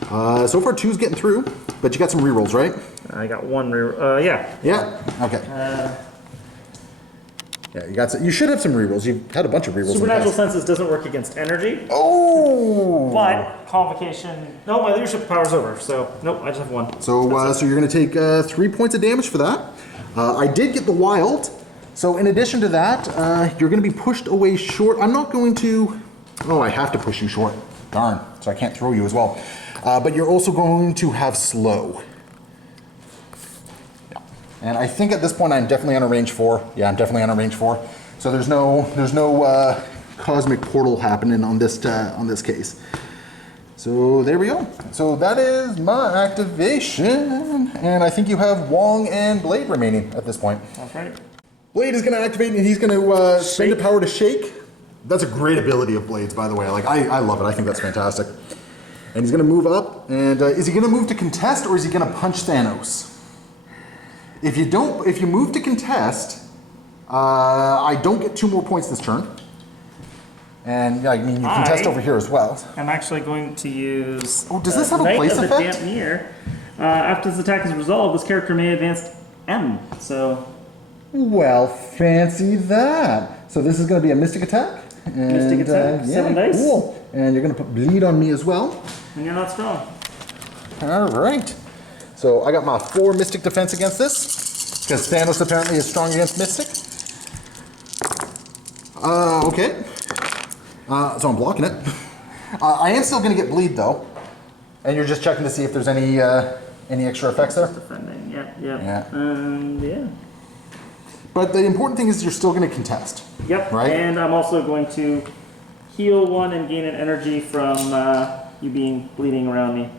So far 2's getting through, but you got some rerolls, right? I got 1 reroll. Yeah. Yeah? Okay. Yeah, you should have some rerolls. You've had a bunch of rerolls. Supernatural Senses doesn't work against energy. Oh! But Convocation... No, my leadership power's over, so... Nope, I just have 1. So, so you're going to take 3 points of damage for that. I did get the wild. So in addition to that, you're going to be pushed away short. I'm not going to... Oh, I have to push you short. Darn. So I can't throw you as well. But you're also going to have slow. Yeah. And I think at this point I'm definitely on a range 4. Yeah, I'm definitely on a range 4. So there's no cosmic portal happening on this case. So there we go. So that is my activation. And I think you have Wong and Blade remaining at this point. That's right. Blade is going to activate and he's going to spend a power to shake. That's a great ability of Blade's, by the way. Like I love it. I think that's fantastic. And he's going to move up. And is he going to move to contest or is he going to punch Thanos? If you move to contest, I don't get 2 more points this turn. And yeah, I mean you contest over here as well. I'm actually going to use. Oh, does this have a place effect? Knight of the Damp after this attack is resolved, this character may advance M. So. Well, fancy that. So this is going to be a mystic attack. And, mystic attack, 7 dice. Cool. And you're going to put bleed on me as well. And you're not strong. All right. So I got my 4 mystic defense against this. Because Thanos apparently is strong against mystic. Okay. So I'm blocking it. I am still going to get bleed though. And you're just checking to see if there's any extra effects there? Defending, yeah. Yeah. But the important thing is you're still going to contest. Yep. Right? And I'm also going to heal 1 and gain an energy from you being bleeding around me.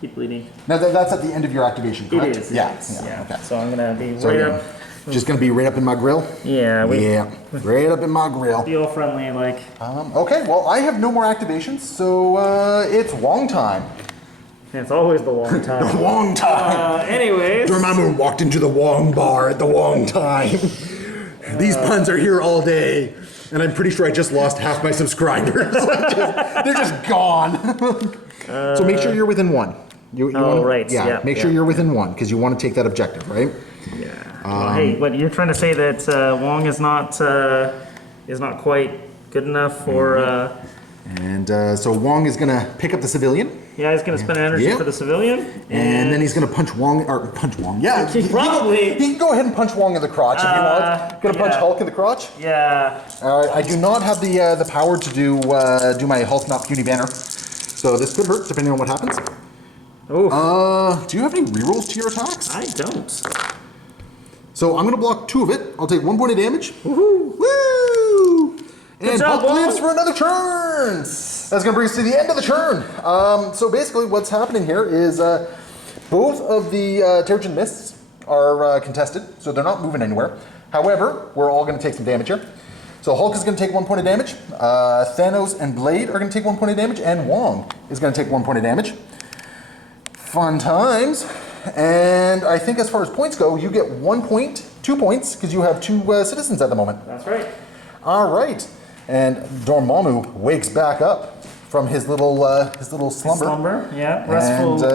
Keep bleeding. Now that's at the end of your activation, correct? It is. Yeah. Okay. So I'm going to be right up. Just going to be right up in my grill? Yeah. Right up in my grill. Feel friendly, like. Okay, well, I have no more activations, so it's Wong time. It's always the Wong time. The Wong time. Anyways. Dormammu walked into the Wong bar at the Wong time. These puns are here all day. And I'm pretty sure I just lost half my subscribers. They're just gone. So make sure you're within 1. Right. Yeah, make sure you're within 1, because you want to take that objective, right? Yeah. Hey, but you're trying to say that Wong is not quite good enough for And so Wong is going to pick up the civilian. Yeah, he's going to spend energy Yep. for the civilian. And then he's going to punch Wong, or punch Wong. Yeah, Probably. He can go ahead and punch Wong in the crotch if he wants. Going to punch yeah. Hulk in the crotch? Yeah. I do not have the power to do my Hulk not puny banner. So this could hurt depending on what happens. Oh. Do you have any rerolls to your attacks? I don't. So I'm going to block 2 of it. I'll take 1 point of damage. Woohoo! Woo! And job, Hulk Wong. lives for another turn. That's going to bring us to the end of the turn. So basically what's happening here is both of the Terrigen Mists are contested, so they're not moving anywhere. However, we're all going to take some damage here. So Hulk is going to take 1 point of damage. Thanos and Blade are going to take 1 point of damage, and Wong is going to take 1 point of damage. Fun times. And I think as far as points go, you get 1 point, 2 points, because you have 2 citizens at the moment. That's right. All right. And Dormammu wakes back up from his little slumber. Yeah. And,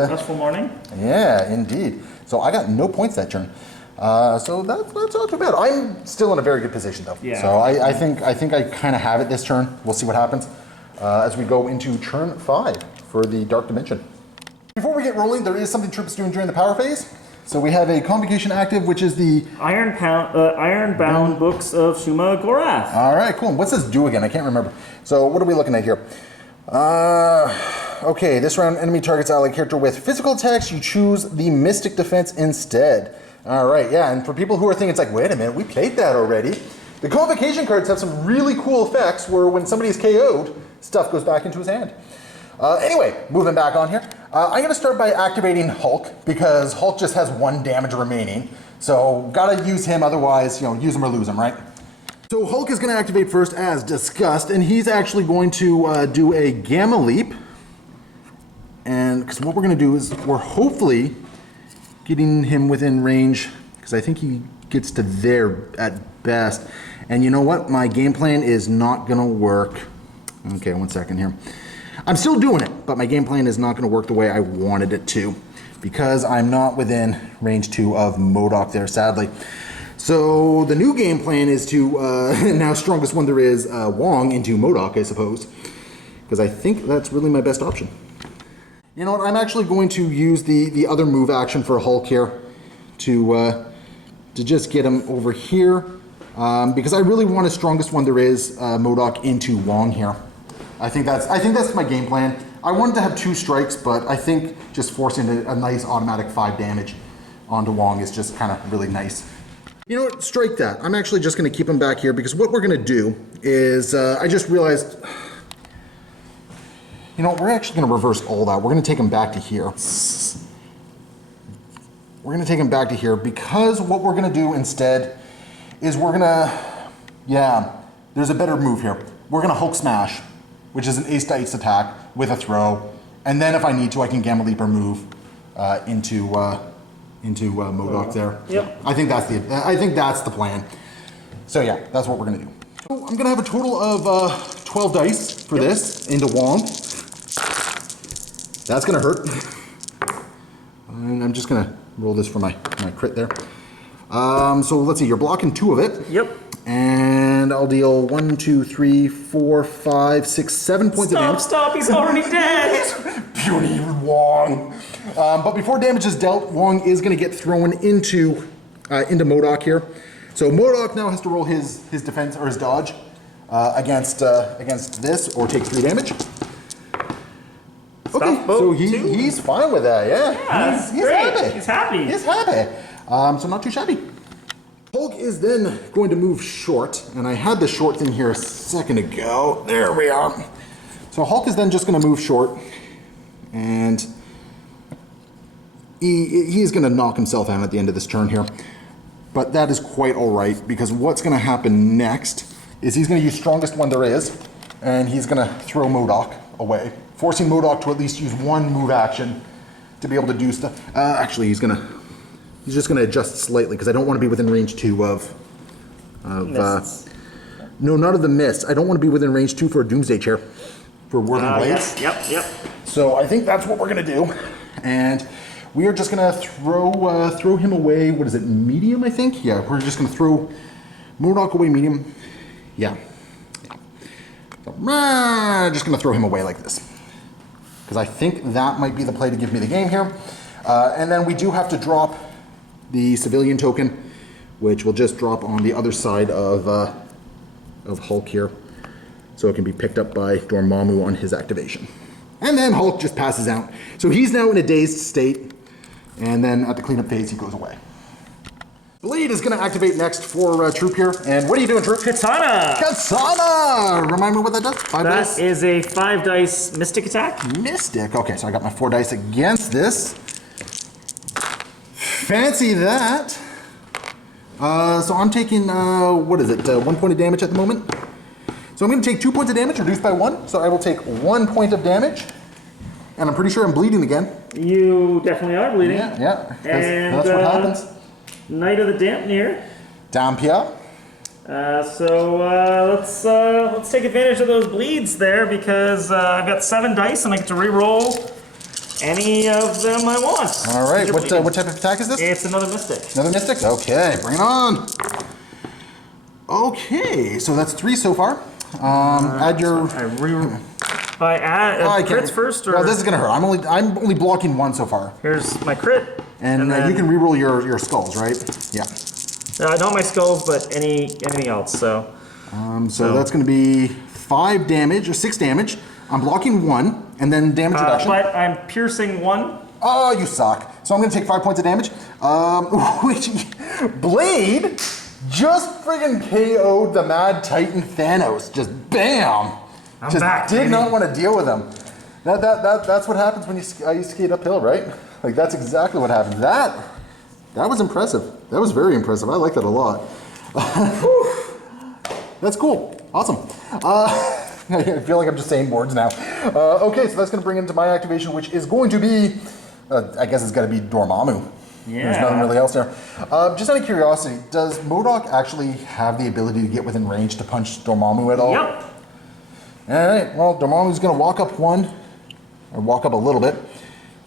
Restful morning. Yeah, indeed. So I got no points that turn. So that's not too bad. I'm still in a very good position though. Yeah. So I think I kind of have it this turn. We'll see what happens as we go into turn 5 for the Dark Dimension. Before we get rolling, there is something Trip's doing during the power phase. So we have a Convocation active, which is the Ironbound Books of Shuma Gorath. All right, cool. What's this do again? I can't remember. So what are we looking at here? Okay, this round enemy targets allied character with physical attacks. You choose the Mystic Defense instead. All right, yeah. And for people who are thinking, it's like, wait a minute, we played that already. The Convocation cards have some really cool effects where when somebody is KO'd, stuff goes back into his hand. Anyway, moving back on here. I'm going to start by activating Hulk because Hulk just has 1 damage remaining. So gotta use him, otherwise, use him or lose him, right? So Hulk is going to activate first as discussed, and he's actually going to do a Gamma Leap. And because what we're going to do is we're hopefully getting him within range, because I think he gets to there at best. And you know what? My game plan is not going to work. Okay, 1 second here. I'm still doing it, but my game plan is not going to work the way I wanted it to, because I'm not within range 2 of MODOK there, sadly. So the new game plan is to, now strongest one there is, Wong into MODOK, I suppose, because I think that's really my best option. You know what, I'm actually going to use the other move action for Hulk here to just get him over here, because I really want a strongest one there is, MODOK into Wong here. I think that's my game plan. I wanted to have 2 strikes, but I think just forcing a nice automatic 5 damage onto Wong is just kind of really nice. You know what, strike that. I'm actually just gonna keep him back here because what we're gonna do is, I just realized, we're actually gonna reverse all that. We're gonna take him back to here. We're gonna take him back to here because what we're gonna do instead is we're gonna, there's a better move here. We're gonna Hulk Smash, which is an ace to ace attack with a throw. And then if I need to, I can Gamma Leap or move into MODOK there. Yep. I think that's the plan. So yeah, that's what we're gonna do. So I'm gonna have a total of 12 dice for this into Wong. That's gonna hurt. And I'm just gonna roll this for my crit there. So let's see, you're blocking 2 of it. Yep. And I'll deal 1, 2, 3, 4, 5, 6, 7 points of damage. Stop, he's already dead! Puny Wong. But before damage is dealt, Wong is going to get thrown into MODOK here. So MODOK now has to roll his defense or his dodge against this, or take 3 damage. Okay, so he's fine with that, yeah. He's great. happy. He's happy. He's happy. So not too shabby. Hulk is then going to move short, and I had the short thing here a second ago. There we are. So Hulk is then just going to move short, and he's going to knock himself out at the end of this turn here. But that is quite all right, because what's going to happen next is he's going to use strongest one there is, and he's going to throw MODOK away, forcing MODOK to at least use 1 move action to be able to do stuff. Actually, he's just going to adjust slightly because I don't want to be within range 2 of no, not of the mist. I don't want to be within range 2 for a Doomsday Chair for Whirling Blades. Yep. So I think that's what we're going to do, and we are just going to throw him away. What is it, medium? I think. Yeah, we're just going to throw MODOK away medium. Yeah. So, just going to throw him away like this. Because I think that might be the play to give me the game here. And then we do have to drop the civilian token, which will just drop on the other side of Hulk here. So it can be picked up by Dormammu on his activation. And then Hulk just passes out. So he's now in a dazed state. And then at the cleanup phase, he goes away. Blade is going to activate next for Troop here. And what are you doing, Troop? Katana! Katana! Remind me what that does? 5 dice? That is a 5 dice mystic attack. Mystic. Okay, so I got my 4 dice against this. Fancy that. So I'm taking, what is it, 1 point of damage at the moment? So I'm going to take 2 points of damage, reduced by 1. So I will take 1 point of damage. And I'm pretty sure I'm bleeding again. You definitely are bleeding. Yeah. And that's what happens. Knight of the Dampier. Dampier. So let's take advantage of those bleeds there because I've got 7 dice and I get to re-roll any of them I want. All right. What type of attack is this? It's another mystic. Another mystic? Okay, bring it on. Okay, so that's 3 so far. Add your. I add crits first, or well, this is gonna hurt. I'm only blocking 1 so far. Here's my crit, and then, you can reroll your skulls, right? Yeah. Not my skulls, but anything else. So. So that's gonna be 5 damage or 6 damage. I'm blocking 1, and then damage reduction. But I'm piercing 1. Oh, you suck. So I'm gonna take 5 points of damage. Which Blade just friggin' KO'd the Mad Titan Thanos. Just bam. I'm just back, did baby. not want to deal with him. That's what happens when you skate uphill, right? Like that's exactly what happened. That was impressive. That was very impressive. I like that a lot. That's cool. Awesome. I feel like I'm just saying words now. Okay, so that's going to bring into my activation, which is going to be, I guess it's got to be Dormammu. Yeah. There's nothing really else there. Just out of curiosity, does MODOK actually have the ability to get within range to punch Dormammu at all? Yep. All right, well, Dormammu's going to walk up 1, or walk up a little bit,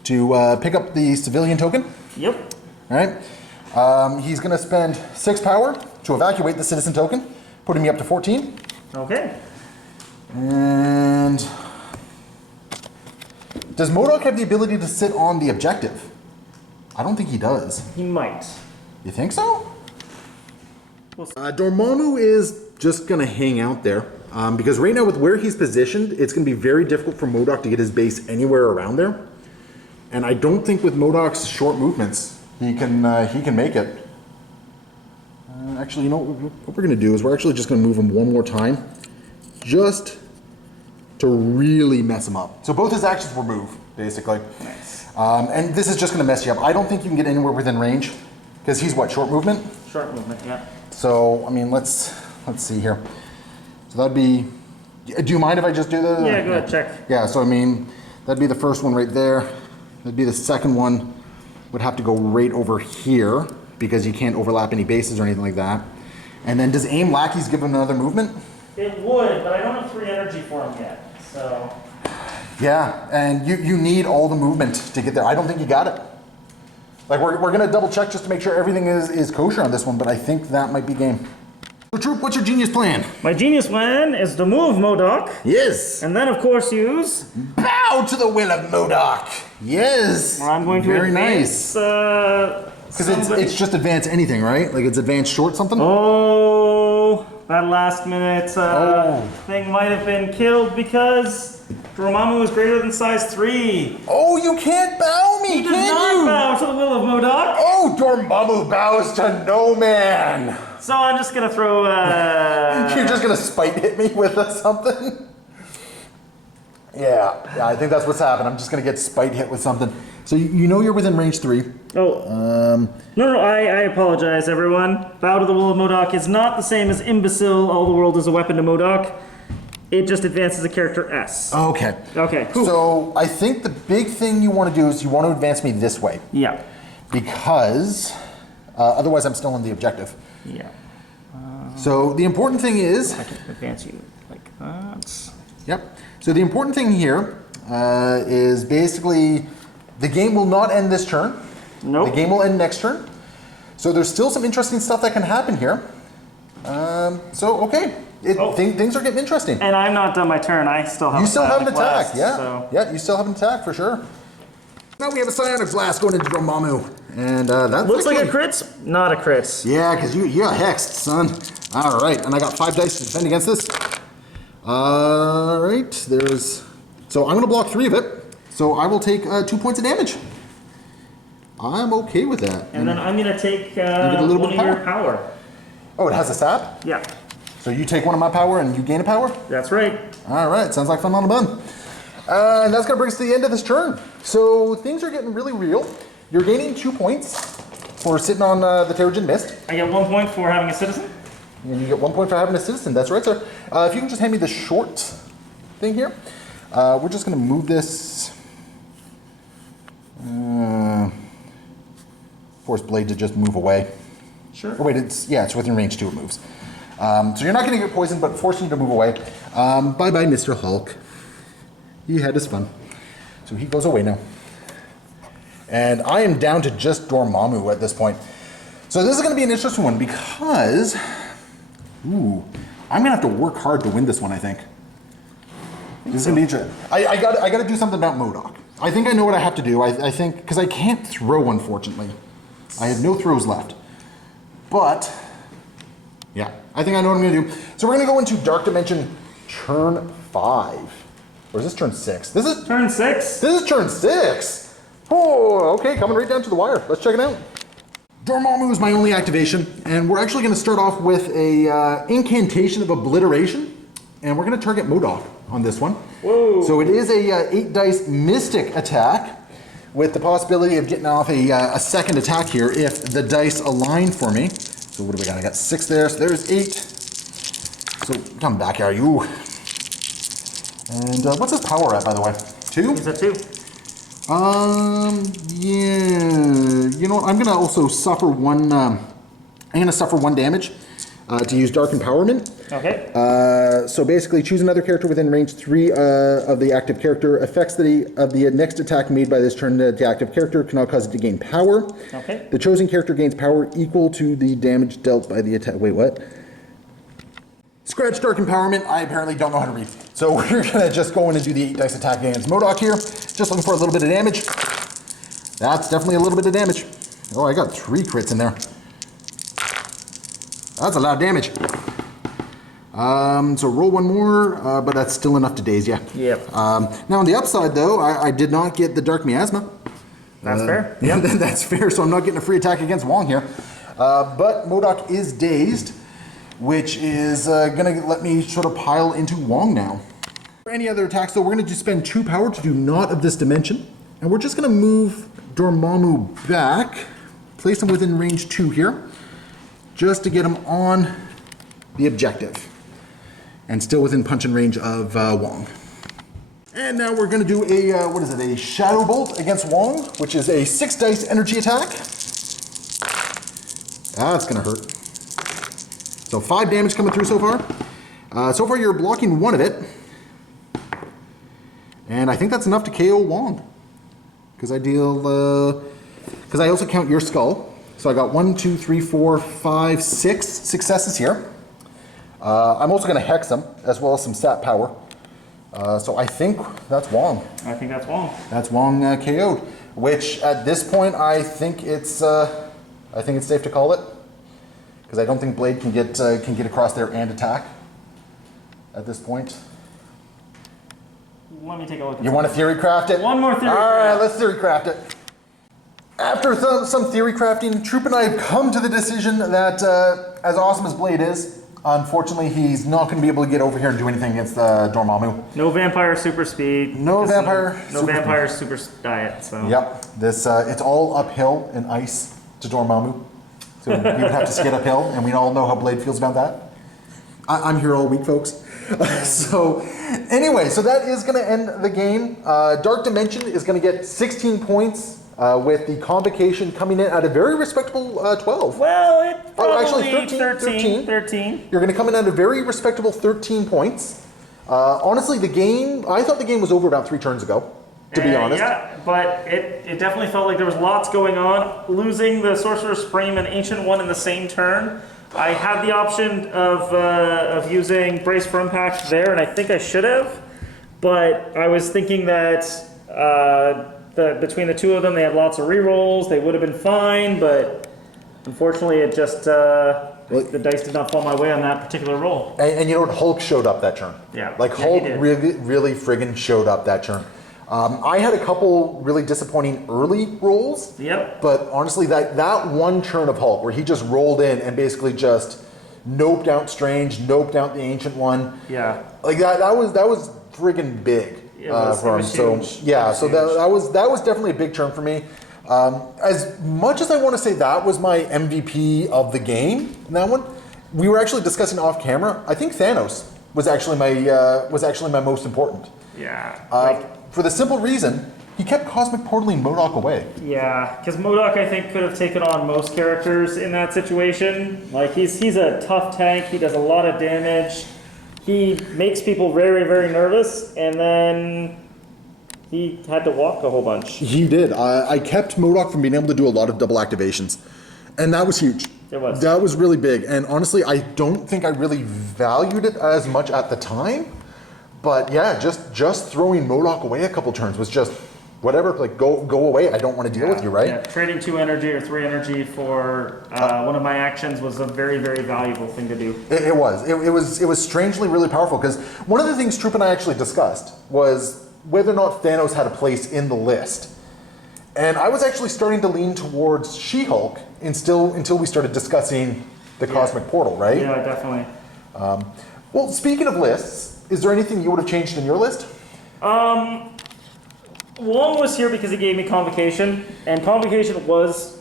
to pick up the civilian token. Yep. All right. He's going to spend 6 power to evacuate the citizen token, putting me up to 14. Okay. And does MODOK have the ability to sit on the objective? I don't think he does. He might. You think so? Dormammu is just going to hang out there. Because right now with where he's positioned, it's going to be very difficult for MODOK to get his base anywhere around there. And I don't think with MODOK's short movements, he can make it. Actually, you know what we're going to do is we're actually just going to move him 1 more time. Just to really mess him up. So both his actions were move, basically. Nice. And this is just going to mess you up. I don't think you can get anywhere within range. Because he's what, short movement? Short movement, yeah. So, I mean, let's see here. So that'd be, do you mind if I just do the? Yeah, go ahead, check. Yeah, so I mean, that'd be the first one right there. That'd be the second one. Would have to go right over here because you can't overlap any bases or anything like that. And then does aim lackeys give him another movement? It would, but I don't have 3 energy for him yet, so. Yeah, and you need all the movement to get there. I don't think you got it. Like we're gonna double check just to make sure everything is kosher on this one, but I think that might be game. So Troop, what's your genius plan? My genius plan is to move MODOK. Yes. And then, of course, use... Bow to the will of MODOK. Yes. Well, I'm going to very advance, nice. Because it's just advance anything, right? Like it's advance short something? Oh, that last minute thing might have been killed because Dormammu is greater than size 3. Oh, you can't bow me, He does not bow to the will of MODOK. Oh, Dormammu bows to no man. So I'm just going to throw... You're just going to spite hit me with something? Yeah, I think that's what's happened. I'm just going to get spite hit with something. So you know you're within range 3. Oh. No, I apologize, everyone. Bow to the will of MODOK is not the same as imbecile. All the world is a weapon to MODOK. It just advances a character S. Okay. Okay. So I think the big thing you want to do is you want to advance me this way. Yeah. Because otherwise I'm still on the objective. Yeah. So the important thing is... I can advance you like that. Yep. So the important thing here is basically the game will not end this turn. Nope. The game will end next turn. So there's still some interesting stuff that can happen here. So, okay. Things are getting interesting. And I'm not done my turn. I still have You still have an attack, left, yeah. so. Yeah, you still have an attack for sure. Now we have a Psionic Blast going into Dormammu. And that Looks like a crit? Not a crit. Yeah, because you got hexed, son. All right, and I got 5 dice to defend against this. All right, so I'm going to block 3 of it. So I will take 2 points of damage. I'm okay with that. And then I'm going to take a little one bit of of your power. Oh, it has a sap? Yeah, So you take 1 of my power and you gain a power? that's right. All right, sounds like fun on a bun. And that's going to bring us to the end of this turn. So things are getting really real. You're gaining 2 points for sitting on the Terrigen Mist. I get 1 point for having a citizen. And you get 1 point for having a citizen. That's right, sir. If you can just hand me the short thing here. We're just going to move this. Force Blade to just move away. Sure. Oh, wait, it's within range 2, it moves. So you're not going to get poisoned, but forcing you to move away. Bye-bye, Mr. Hulk. He had his fun. So he goes away now. And I am down to just Dormammu at this point. So this is going to be an interesting one because, I'm going to have to work hard to win this one, I think. This is going to be interesting. I got to do something about MODOK. I think I know what I have to do. I think, because I can't throw, unfortunately. I have no throws left. But, yeah, I think I know what I'm going to do. So we're going to go into Dark Dimension turn 5. Or is this turn 6? This is Turn 6. This is turn 6. Oh, okay, coming right down to the wire. Let's check it out. Dormammu is my only activation, and we're actually going to start off with a incantation of obliteration, and we're going to target MODOK on this one. Whoa. So it is a 8 dice mystic attack, with the possibility of getting off a second attack here if the dice align for me. So what do we got? I got 6 there, so there's 8. So come back here, you. And what's his power at, by the way? 2? He's at 2. Yeah. You know what? I'm gonna also suffer 1. I'm gonna suffer 1 damage to use Dark Empowerment. Okay. So basically, choose another character within range 3 of the active character. Effects of the next attack made by this turn to the active character cannot cause it to gain power. Okay. The chosen character gains power equal to the damage dealt by the attack. Wait, what? Scratch Dark Empowerment. I apparently don't know how to read. So we're gonna just go in and do the 8 dice attack against MODOK here. Just looking for a little bit of damage. That's definitely a little bit of damage. Oh, I got 3 crits in there. That's a lot of damage. So roll 1 more, but that's still enough to daze, yeah. Yep. Now on the upside though, I did not get the Dark Miasma. That's fair. Yeah, that's fair, so I'm not getting a free attack against Wong here. But MODOK is dazed, which is gonna let me sort of pile into Wong now. For any other attacks though, we're gonna just spend 2 power to do Not of this dimension. And we're just gonna move Dormammu back, place him within range 2 here, just to get him on the objective. And still within punching range of Wong. And now we're gonna do a, a Shadow Bolt against Wong, which is a 6 dice energy attack. That's gonna hurt. So 5 damage coming through so far. So far you're blocking 1 of it. And I think that's enough to KO Wong. Because I also count your skull. So I got 1, 2, 3, 4, 5, 6 successes here. I'm also going to hex him, as well as some stat power. So I think that's Wong. I think that's Wong. That's Wong KO'd. Which at this point, I think it's safe to call it, because I don't think Blade can get across there and attack. At this point. Let me take a look at You want to theory craft it? One more theory All right, craft. let's theory craft it. After some theory crafting, Troop and I have come to the decision that, as awesome as Blade is, unfortunately, he's not going to be able to get over here and do anything against Dormammu. No vampire super speed. No vampire super diet. So. Yep. This it's all uphill in ice to Dormammu, so we would have to skid uphill, and we all know how Blade feels about that. I'm here all week, folks. So anyway, so that is going to end the game. Dark Dimension is going to get 16 points. With the Convocation coming in at a very respectable 12. Well, it probably actually 13. You're going to come in at a very respectable 13 points. Honestly, I thought the game was over about 3 turns ago, to be honest. Yeah, but it definitely felt like there was lots going on. Losing the Sorcerer Supreme and Ancient One in the same turn I had the option of using Brace for Impact there, and I think I should have, but I was thinking that between the two of them, they had lots of rerolls. They would have been fine, but unfortunately, it just the dice did not fall my way on that particular roll. And you know what? Hulk showed up that turn. Yeah. Like Yeah, Hulk he did. really friggin' showed up that turn. I had a couple really disappointing early rolls. Yep. But honestly, that one turn of Hulk where he just rolled in and basically just noped out Strange, noped out the Ancient One. Yeah. Like that was friggin' big. It was So huge. yeah, It was so huge. that was definitely a big turn for me. As much as I want to say that was my MVP of the game, that one, we were actually discussing off camera. I think Thanos was actually my most important. Yeah. For the simple reason he kept cosmic portaling MODOK away. Yeah, because MODOK, I think, could have taken on most characters in that situation. Like, he's a tough tank. He does a lot of damage. He makes people very nervous, and then he had to walk a whole bunch. He did. I kept MODOK from being able to do a lot of double activations, and that was huge. It was. That was really big, and honestly, I don't think I really valued it as much at the time. But yeah, just throwing MODOK away a couple turns was just whatever. Like go away. I don't want to deal with you, right? Yeah, trading 2 energy or 3 energy for one of my actions was a very valuable thing to do. It was strangely really powerful because one of the things Troop and I actually discussed was whether or not Thanos had a place in the list. And I was actually starting to lean towards She-Hulk until we started discussing the Cosmic Portal, right? Yeah, definitely. Well, speaking of lists, is there anything you would have changed in your list? Wong was here because he gave me Convocation, and Convocation was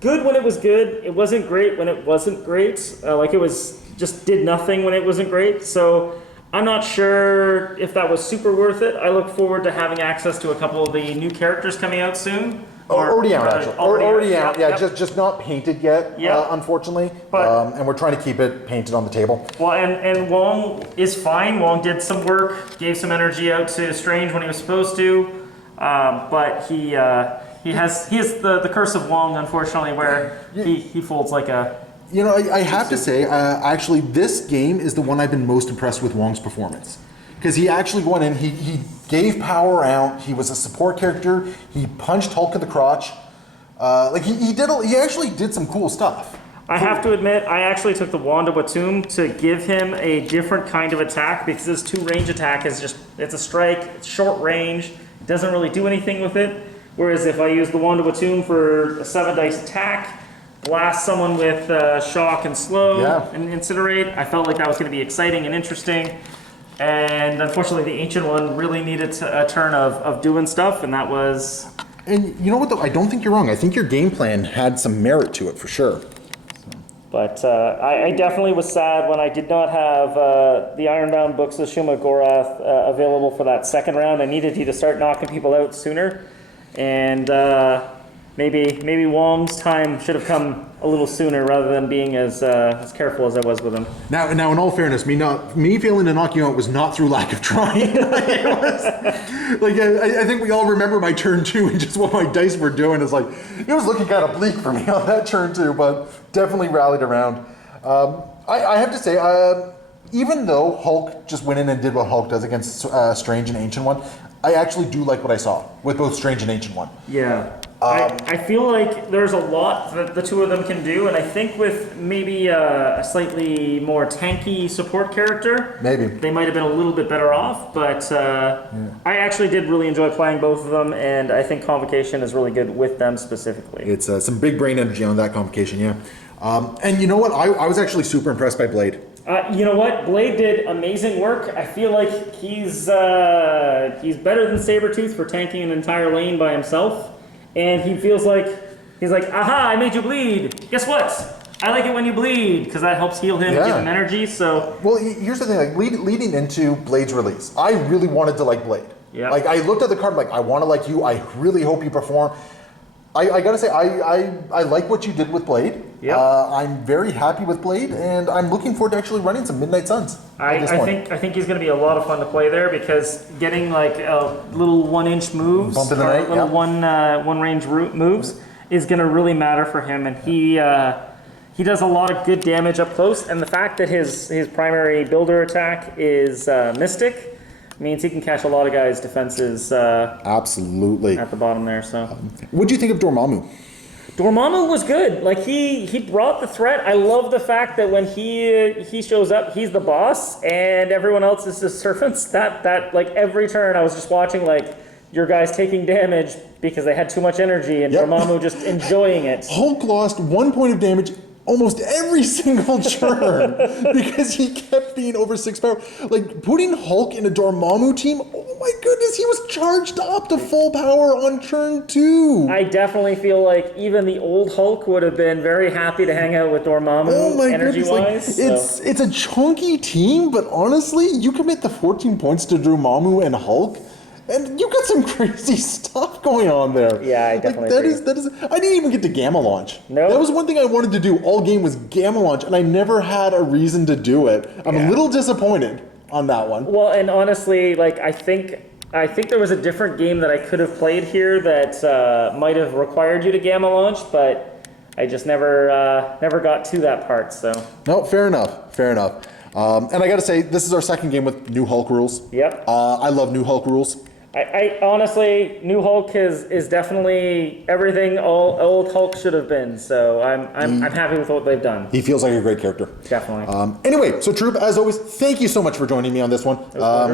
good when it was good. It wasn't great when it wasn't great. Like, it was just did nothing when it wasn't great. So I'm not sure if that was super worth it. I look forward to having access to a couple of the new characters coming out soon. Already out, actually. Already out. Yeah, Yep. just not painted yet, Yep. unfortunately. But- and we're trying to keep it painted on the table. Well, and Wong is fine. Wong did some work, gave some energy out to Strange when he was supposed to, but he has the curse of Wong, unfortunately, where he folds like a. You know, I have to say, actually, this game is the one I've been most impressed with Wong's performance. Because he actually went in, he gave power out, he was a support character, he punched Hulk in the crotch. He actually did some cool stuff. I have to admit, I actually took the Wand of Watum to give him a different kind of attack because his 2-range attack is just, it's a strike, it's short range, it doesn't really do anything with it. Whereas if I use the Wand of Watum for a 7-dice attack, blast someone with shock and slow and incinerate, I felt like that was going to be exciting and interesting. And unfortunately, the Ancient One really needed a turn of doing stuff, and that was... And you know what, though? I don't think you're wrong. I think your game plan had some merit to it, for sure. But I definitely was sad when I did not have the Ironbound books of Shumagorath available for that second round. I needed you to start knocking people out sooner. And maybe Wong's time should have come a little sooner rather than being as careful as I was with him. Now, in all fairness, me failing to knock you out was not through lack of trying. I think we all remember my turn 2 and just what my dice were doing. Is like, it was looking kind of bleak for me on that turn 2, but definitely rallied around. I have to say, even though Hulk just went in and did what Hulk does against Strange and Ancient One, I actually do like what I saw with both Strange and Ancient One. Yeah. I feel like there's a lot that the two of them can do, and I think with maybe a slightly more tanky support character, Maybe. they might have been a little bit better off, but I actually did really enjoy playing both of them, and I think Convocation is really good with them specifically. It's some big brain energy on that Convocation, yeah. And you know what? I was actually super impressed by Blade. You know what? Blade did amazing work. I feel like he's better than Sabretooth for tanking an entire lane by himself. And he feels like, he's like, aha, I made you bleed. Guess what? I like it when you bleed, because that helps heal him, give him energy, so... Well, here's the thing, like, leading into Blade's release, I really wanted to like Blade. Yeah. Like, I looked at the card, like, I want to like you, I really hope you perform. I gotta say, I like what you did with Blade. Yep. I'm very happy with Blade, and I'm looking forward to actually running some Midnight Suns. I think he's going to be a lot of fun to play there because getting like little 1-inch moves, Bump in the night, little one range moves is going to really matter for him, and he he does a lot of good damage up close, and the fact that his primary builder attack is Mystic means he can catch a lot of guys' defenses Absolutely. at the bottom there. So, What do you think of Dormammu? Dormammu was good. Like he brought the threat. I love the fact that when he shows up, he's the boss, and everyone else is his servants. That like every turn, I was just watching like your guys taking damage because they had too much energy, and Dormammu just enjoying it. Hulk lost 1 point of damage almost every single turn because he kept being over 6 power. Like, putting Hulk in a Dormammu team, oh my goodness, he was charged up to full power on turn 2. I definitely feel like even the old Hulk would have been very happy to hang out with Dormammu energy-wise. Like, it's a chunky team, but honestly, you commit the 14 points to Dormammu and Hulk, and you got some crazy stuff going on there. Yeah, I definitely agree. That is. I didn't even get to Gamma Launch. No. That was one thing I wanted to do all game was Gamma Launch, and I never had a reason to do it. I'm a little disappointed on that one. Well, and honestly, like I think there was a different game that I could have played here that might have required you to Gamma Launch, but I just never got to that part. So. No, fair enough. Fair enough. And I got to say, this is our second game with new Hulk rules. Yep. I love new Hulk rules. I honestly, new Hulk is definitely everything old Hulk should have been. So I'm happy with what they've done. He feels like a great character. Definitely. Anyway, so Troop, as always, thank you so much for joining me on this one.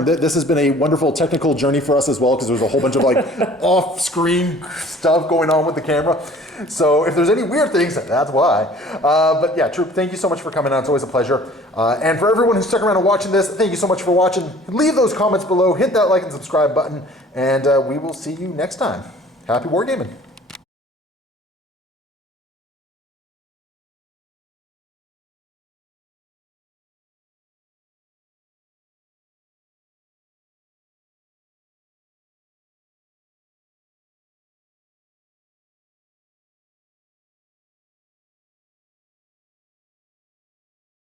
This has been a wonderful technical journey for us as well, because there's a whole bunch of like off-screen stuff going on with the camera. So if there's any weird things, that's why. But yeah, Troop, thank you so much for coming on. It's always a pleasure. And for everyone who's stuck around and watching this, thank you so much for watching. Leave those comments below, hit that like and subscribe button, and we will see you next time. Happy wargaming.